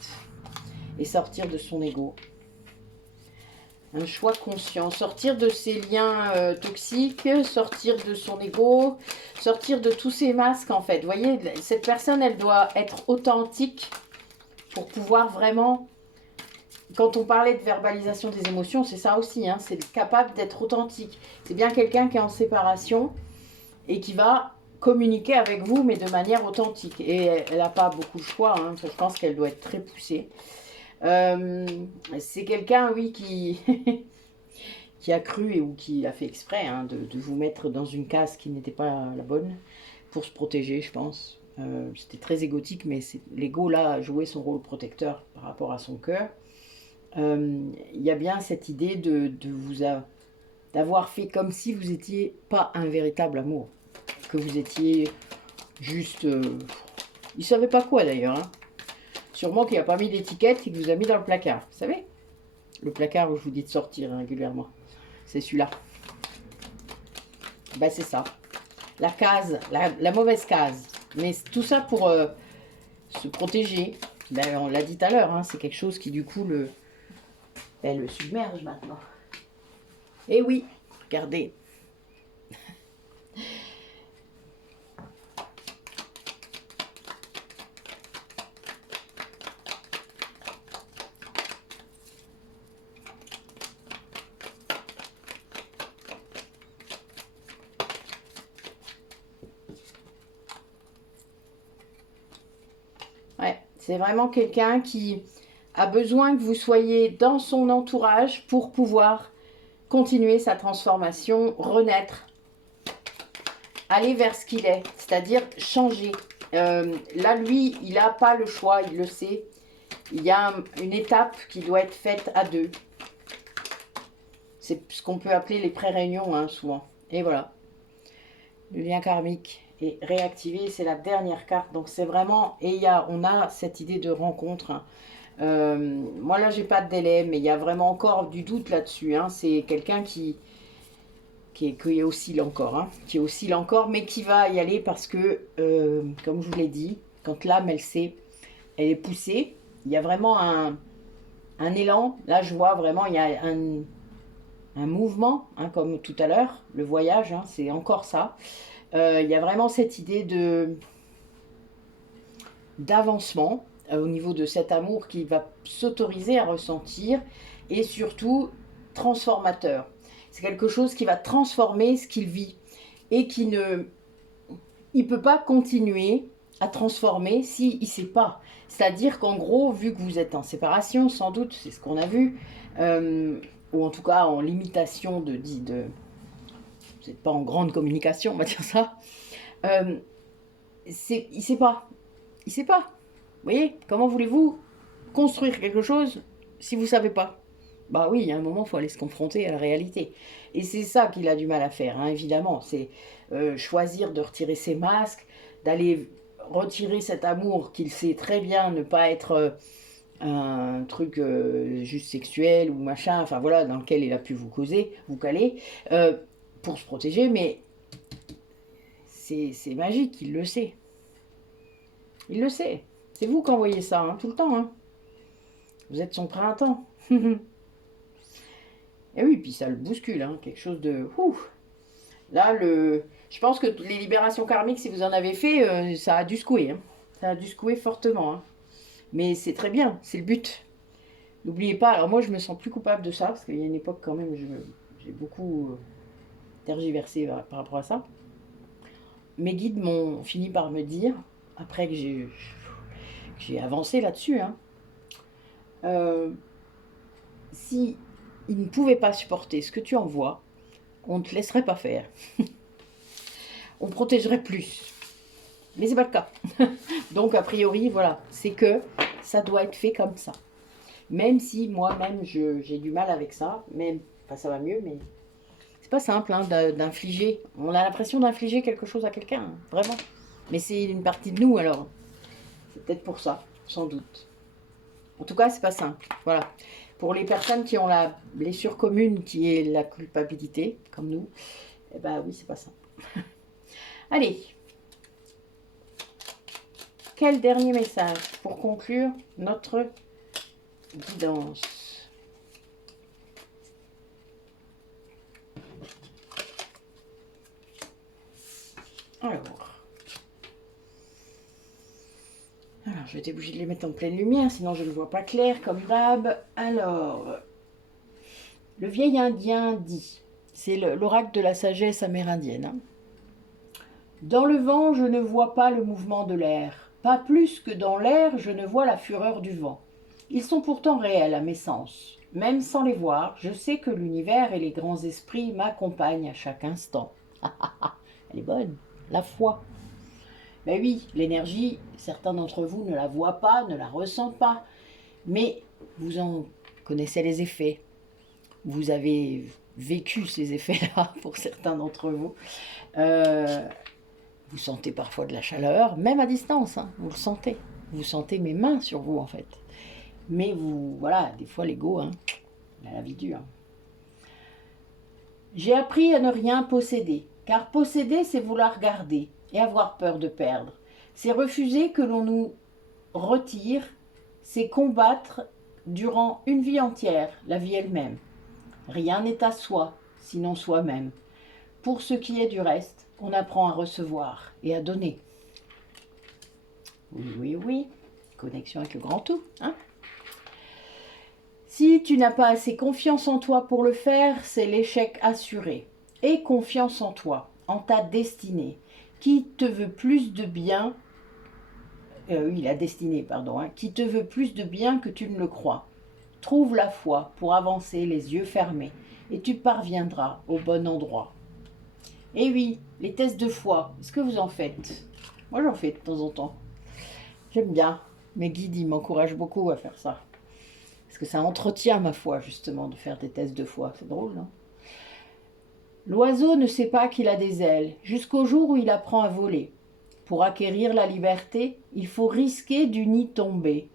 Et sortir de son ego. Un choix conscient. Sortir de ses liens toxiques, sortir de son ego, sortir de tous ces masques, en fait. Vous voyez, cette personne, elle doit être authentique pour pouvoir vraiment... Quand on parlait de verbalisation des émotions, c'est ça aussi, hein, c'est capable d'être authentique. C'est bien quelqu'un qui est en séparation et qui va communiquer avec vous, mais de manière authentique. Et elle n'a pas beaucoup de choix, hein, je pense qu'elle doit être très poussée. C'est quelqu'un, oui, qui, qui a cru ou qui a fait exprès hein, de vous mettre dans une case qui n'était pas la bonne, pour se protéger, je pense. C'était très égotique, mais l'ego, là, a joué son rôle protecteur par rapport à son cœur. Il y a bien cette idée d'avoir fait comme si vous n'étiez pas un véritable amour. Que vous étiez juste... il ne savait pas quoi d'ailleurs. Hein. Sûrement qu'il n'a pas mis d'étiquette et qu'il vous a mis dans le placard. Vous savez? Le placard où je vous dis de sortir régulièrement. C'est celui-là. Ben c'est ça. La case, la mauvaise case. Mais tout ça pour se protéger. Ben, on l'a dit tout à l'heure, hein, c'est quelque chose qui du coup le submerge maintenant. Et oui, regardez. Ouais, c'est vraiment quelqu'un qui a besoin que vous soyez dans son entourage pour pouvoir continuer sa transformation, renaître, aller vers ce qu'il est, c'est-à-dire changer. Là, lui, il n'a pas le choix, il le sait. Il y a une étape qui doit être faite à deux. C'est ce qu'on peut appeler les pré-réunions, hein, souvent. Et voilà. Le lien karmique est réactivé, c'est la dernière carte. Donc c'est vraiment... Et on a cette idée de rencontre. Hein. Moi là, j'ai pas de délai, mais il y a vraiment encore du doute là-dessus. Hein. C'est quelqu'un qui oscille encore, hein, qui oscille encore, mais qui va y aller parce que, comme je vous l'ai dit, quand l'âme, elle est poussée, il y a vraiment un élan. Là, je vois vraiment, il y a un mouvement, hein, comme tout à l'heure, le voyage, hein, c'est encore ça. Il y a vraiment cette idée d'avancement au niveau de cet amour qui va s'autoriser à ressentir et surtout transformateur. C'est quelque chose qui va transformer ce qu'il vit et qui ne... Il ne peut pas continuer à transformer s'il ne sait pas. C'est-à-dire qu'en gros, vu que vous êtes en séparation, sans doute, c'est ce qu'on a vu, ou en tout cas en limitation vous n'êtes pas en grande communication, on va dire ça, il ne sait pas. Il ne sait pas. Vous voyez, comment voulez-vous construire quelque chose si vous ne savez pas? Bah oui, il y a un moment, il faut aller se confronter à la réalité. Et c'est ça qu'il a du mal à faire, hein, évidemment. C'est choisir de retirer ses masques, d'aller retirer cet amour qu'il sait très bien ne pas être un truc juste sexuel ou machin, enfin voilà, dans lequel il a pu vous causer, vous caler, pour se protéger, mais c'est magique, il le sait. Il le sait. C'est vous qui envoyez ça, hein, tout le temps. Hein. Vous êtes son printemps. Et oui, puis ça le bouscule, hein, quelque chose de... Là, je pense que les libérations karmiques, si vous en avez fait, ça a dû secouer. Hein. Ça a dû secouer fortement. Hein. Mais c'est très bien, c'est le but. N'oubliez pas, alors moi je me sens plus coupable de ça, parce qu'il y a une époque quand même, j'ai beaucoup tergiversé par rapport à ça. Mes guides m'ont fini par me dire, après que j'ai avancé là-dessus, hein, si ils ne pouvaient pas supporter ce que tu envoies, on ne te laisserait pas faire. On protégerait plus. Mais c'est pas le cas. Donc a priori, voilà, c'est que ça doit être fait comme ça. Même si moi-même j'ai du mal avec ça, même, enfin ça va mieux, mais c'est pas simple hein, d'infliger. On a l'impression d'infliger quelque chose à quelqu'un, hein, vraiment. Mais c'est une partie de nous alors. C'est peut-être pour ça, sans doute. En tout cas, c'est pas simple. Voilà. Pour les personnes qui ont la blessure commune qui est la culpabilité, comme nous, eh ben oui, c'est pas simple. Allez. Quel dernier message pour conclure notre guidance? Alors, je vais être obligée de les mettre en pleine lumière, sinon je ne vois pas clair, comme d'hab. Alors, le vieil indien dit, c'est l'oracle de la sagesse amérindienne. Hein. Dans le vent, je ne vois pas le mouvement de l'air. Pas plus que dans l'air, je ne vois la fureur du vent. Ils sont pourtant réels à mes sens. Même sans les voir, je sais que l'univers et les grands esprits m'accompagnent à chaque instant. Elle est bonne, la foi. Ben oui, l'énergie, certains d'entre vous ne la voient pas, ne la ressentent pas, mais vous en connaissez les effets. Vous avez vécu ces effets-là pour certains d'entre vous. Vous sentez parfois de la chaleur, même à distance, hein, vous le sentez. Vous sentez mes mains sur vous en fait. Mais vous, voilà, des fois l'ego, hein, il a la vie dure. J'ai appris à ne rien posséder, car posséder c'est vouloir garder et avoir peur de perdre. C'est refuser que l'on nous retire, c'est combattre durant une vie entière, la vie elle-même. Rien n'est à soi, sinon soi-même. Pour ce qui est du reste, on apprend à recevoir et à donner. Oui, oui, oui. Connexion avec le grand tout. Hein? Si tu n'as pas assez confiance en toi pour le faire, c'est l'échec assuré. Aie confiance en toi, en ta destinée. Qui te veut plus de bien, oui, la destinée, pardon, hein, qui te veut plus de bien que tu ne le crois. Trouve la foi pour avancer les yeux fermés et tu parviendras au bon endroit. Et oui, les tests de foi, est-ce que vous en faites? Moi j'en fais de temps en temps. J'aime bien. Mes guides, ils m'encouragent beaucoup à faire ça. Parce que ça entretient ma foi, justement, de faire des tests de foi. C'est drôle, non? L'oiseau ne sait pas qu'il a des ailes, jusqu'au jour où il apprend à voler. Pour acquérir la liberté, il faut risquer du nid tomber.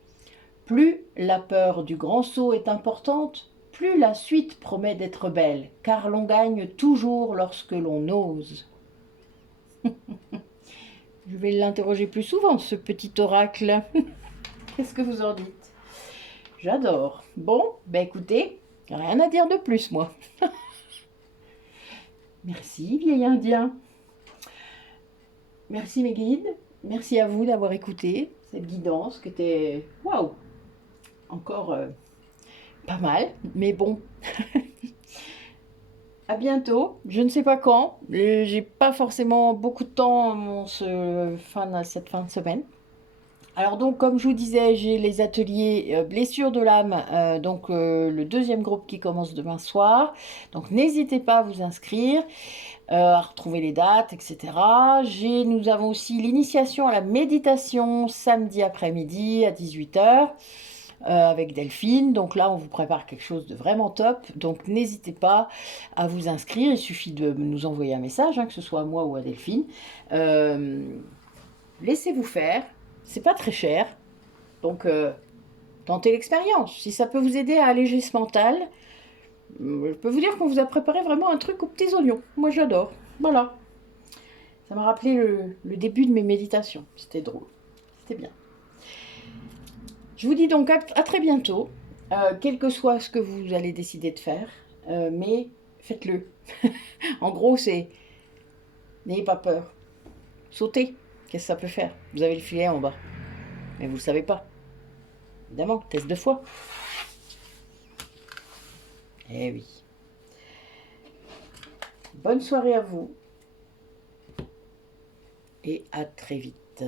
Plus la peur du grand saut est importante, plus la suite promet d'être belle, car l'on gagne toujours lorsque l'on ose. Je vais l'interroger plus souvent, ce petit oracle. Qu'est-ce que vous en dites? J'adore. Bon, ben écoutez, rien à dire de plus, moi. Merci, vieil indien. Merci, mes guides. Merci à vous d'avoir écouté cette guidance qui était, waouh, encore pas mal, mais bon. À bientôt. Je ne sais pas quand. J'ai pas forcément beaucoup de temps cette fin de semaine. Alors donc, comme je vous disais, j'ai les ateliers blessures de l'âme, le deuxième groupe qui commence demain soir. Donc n'hésitez pas à vous inscrire, à retrouver les dates, etc. Nous avons aussi l'initiation à la méditation samedi après-midi à 18h avec Delphine. Donc là, on vous prépare quelque chose de vraiment top. Donc n'hésitez pas à vous inscrire. Il suffit de nous envoyer un message, hein, que ce soit à moi ou à Delphine. Laissez-vous faire. C'est pas très cher. Donc tentez l'expérience. Si ça peut vous aider à alléger ce mental, je peux vous dire qu'on vous a préparé vraiment un truc aux petits oignons. Moi, j'adore. Voilà. Ça m'a rappelé le début de mes méditations. C'était drôle. C'était bien. Je vous dis donc à très bientôt, quel que soit ce que vous allez décider de faire, mais faites-le. En gros, c'est n'ayez pas peur. Sautez, qu'est-ce que ça peut faire? Vous avez le filet en bas, mais vous ne le savez pas. Évidemment, test de foi. Eh oui. Bonne soirée à vous et à très vite.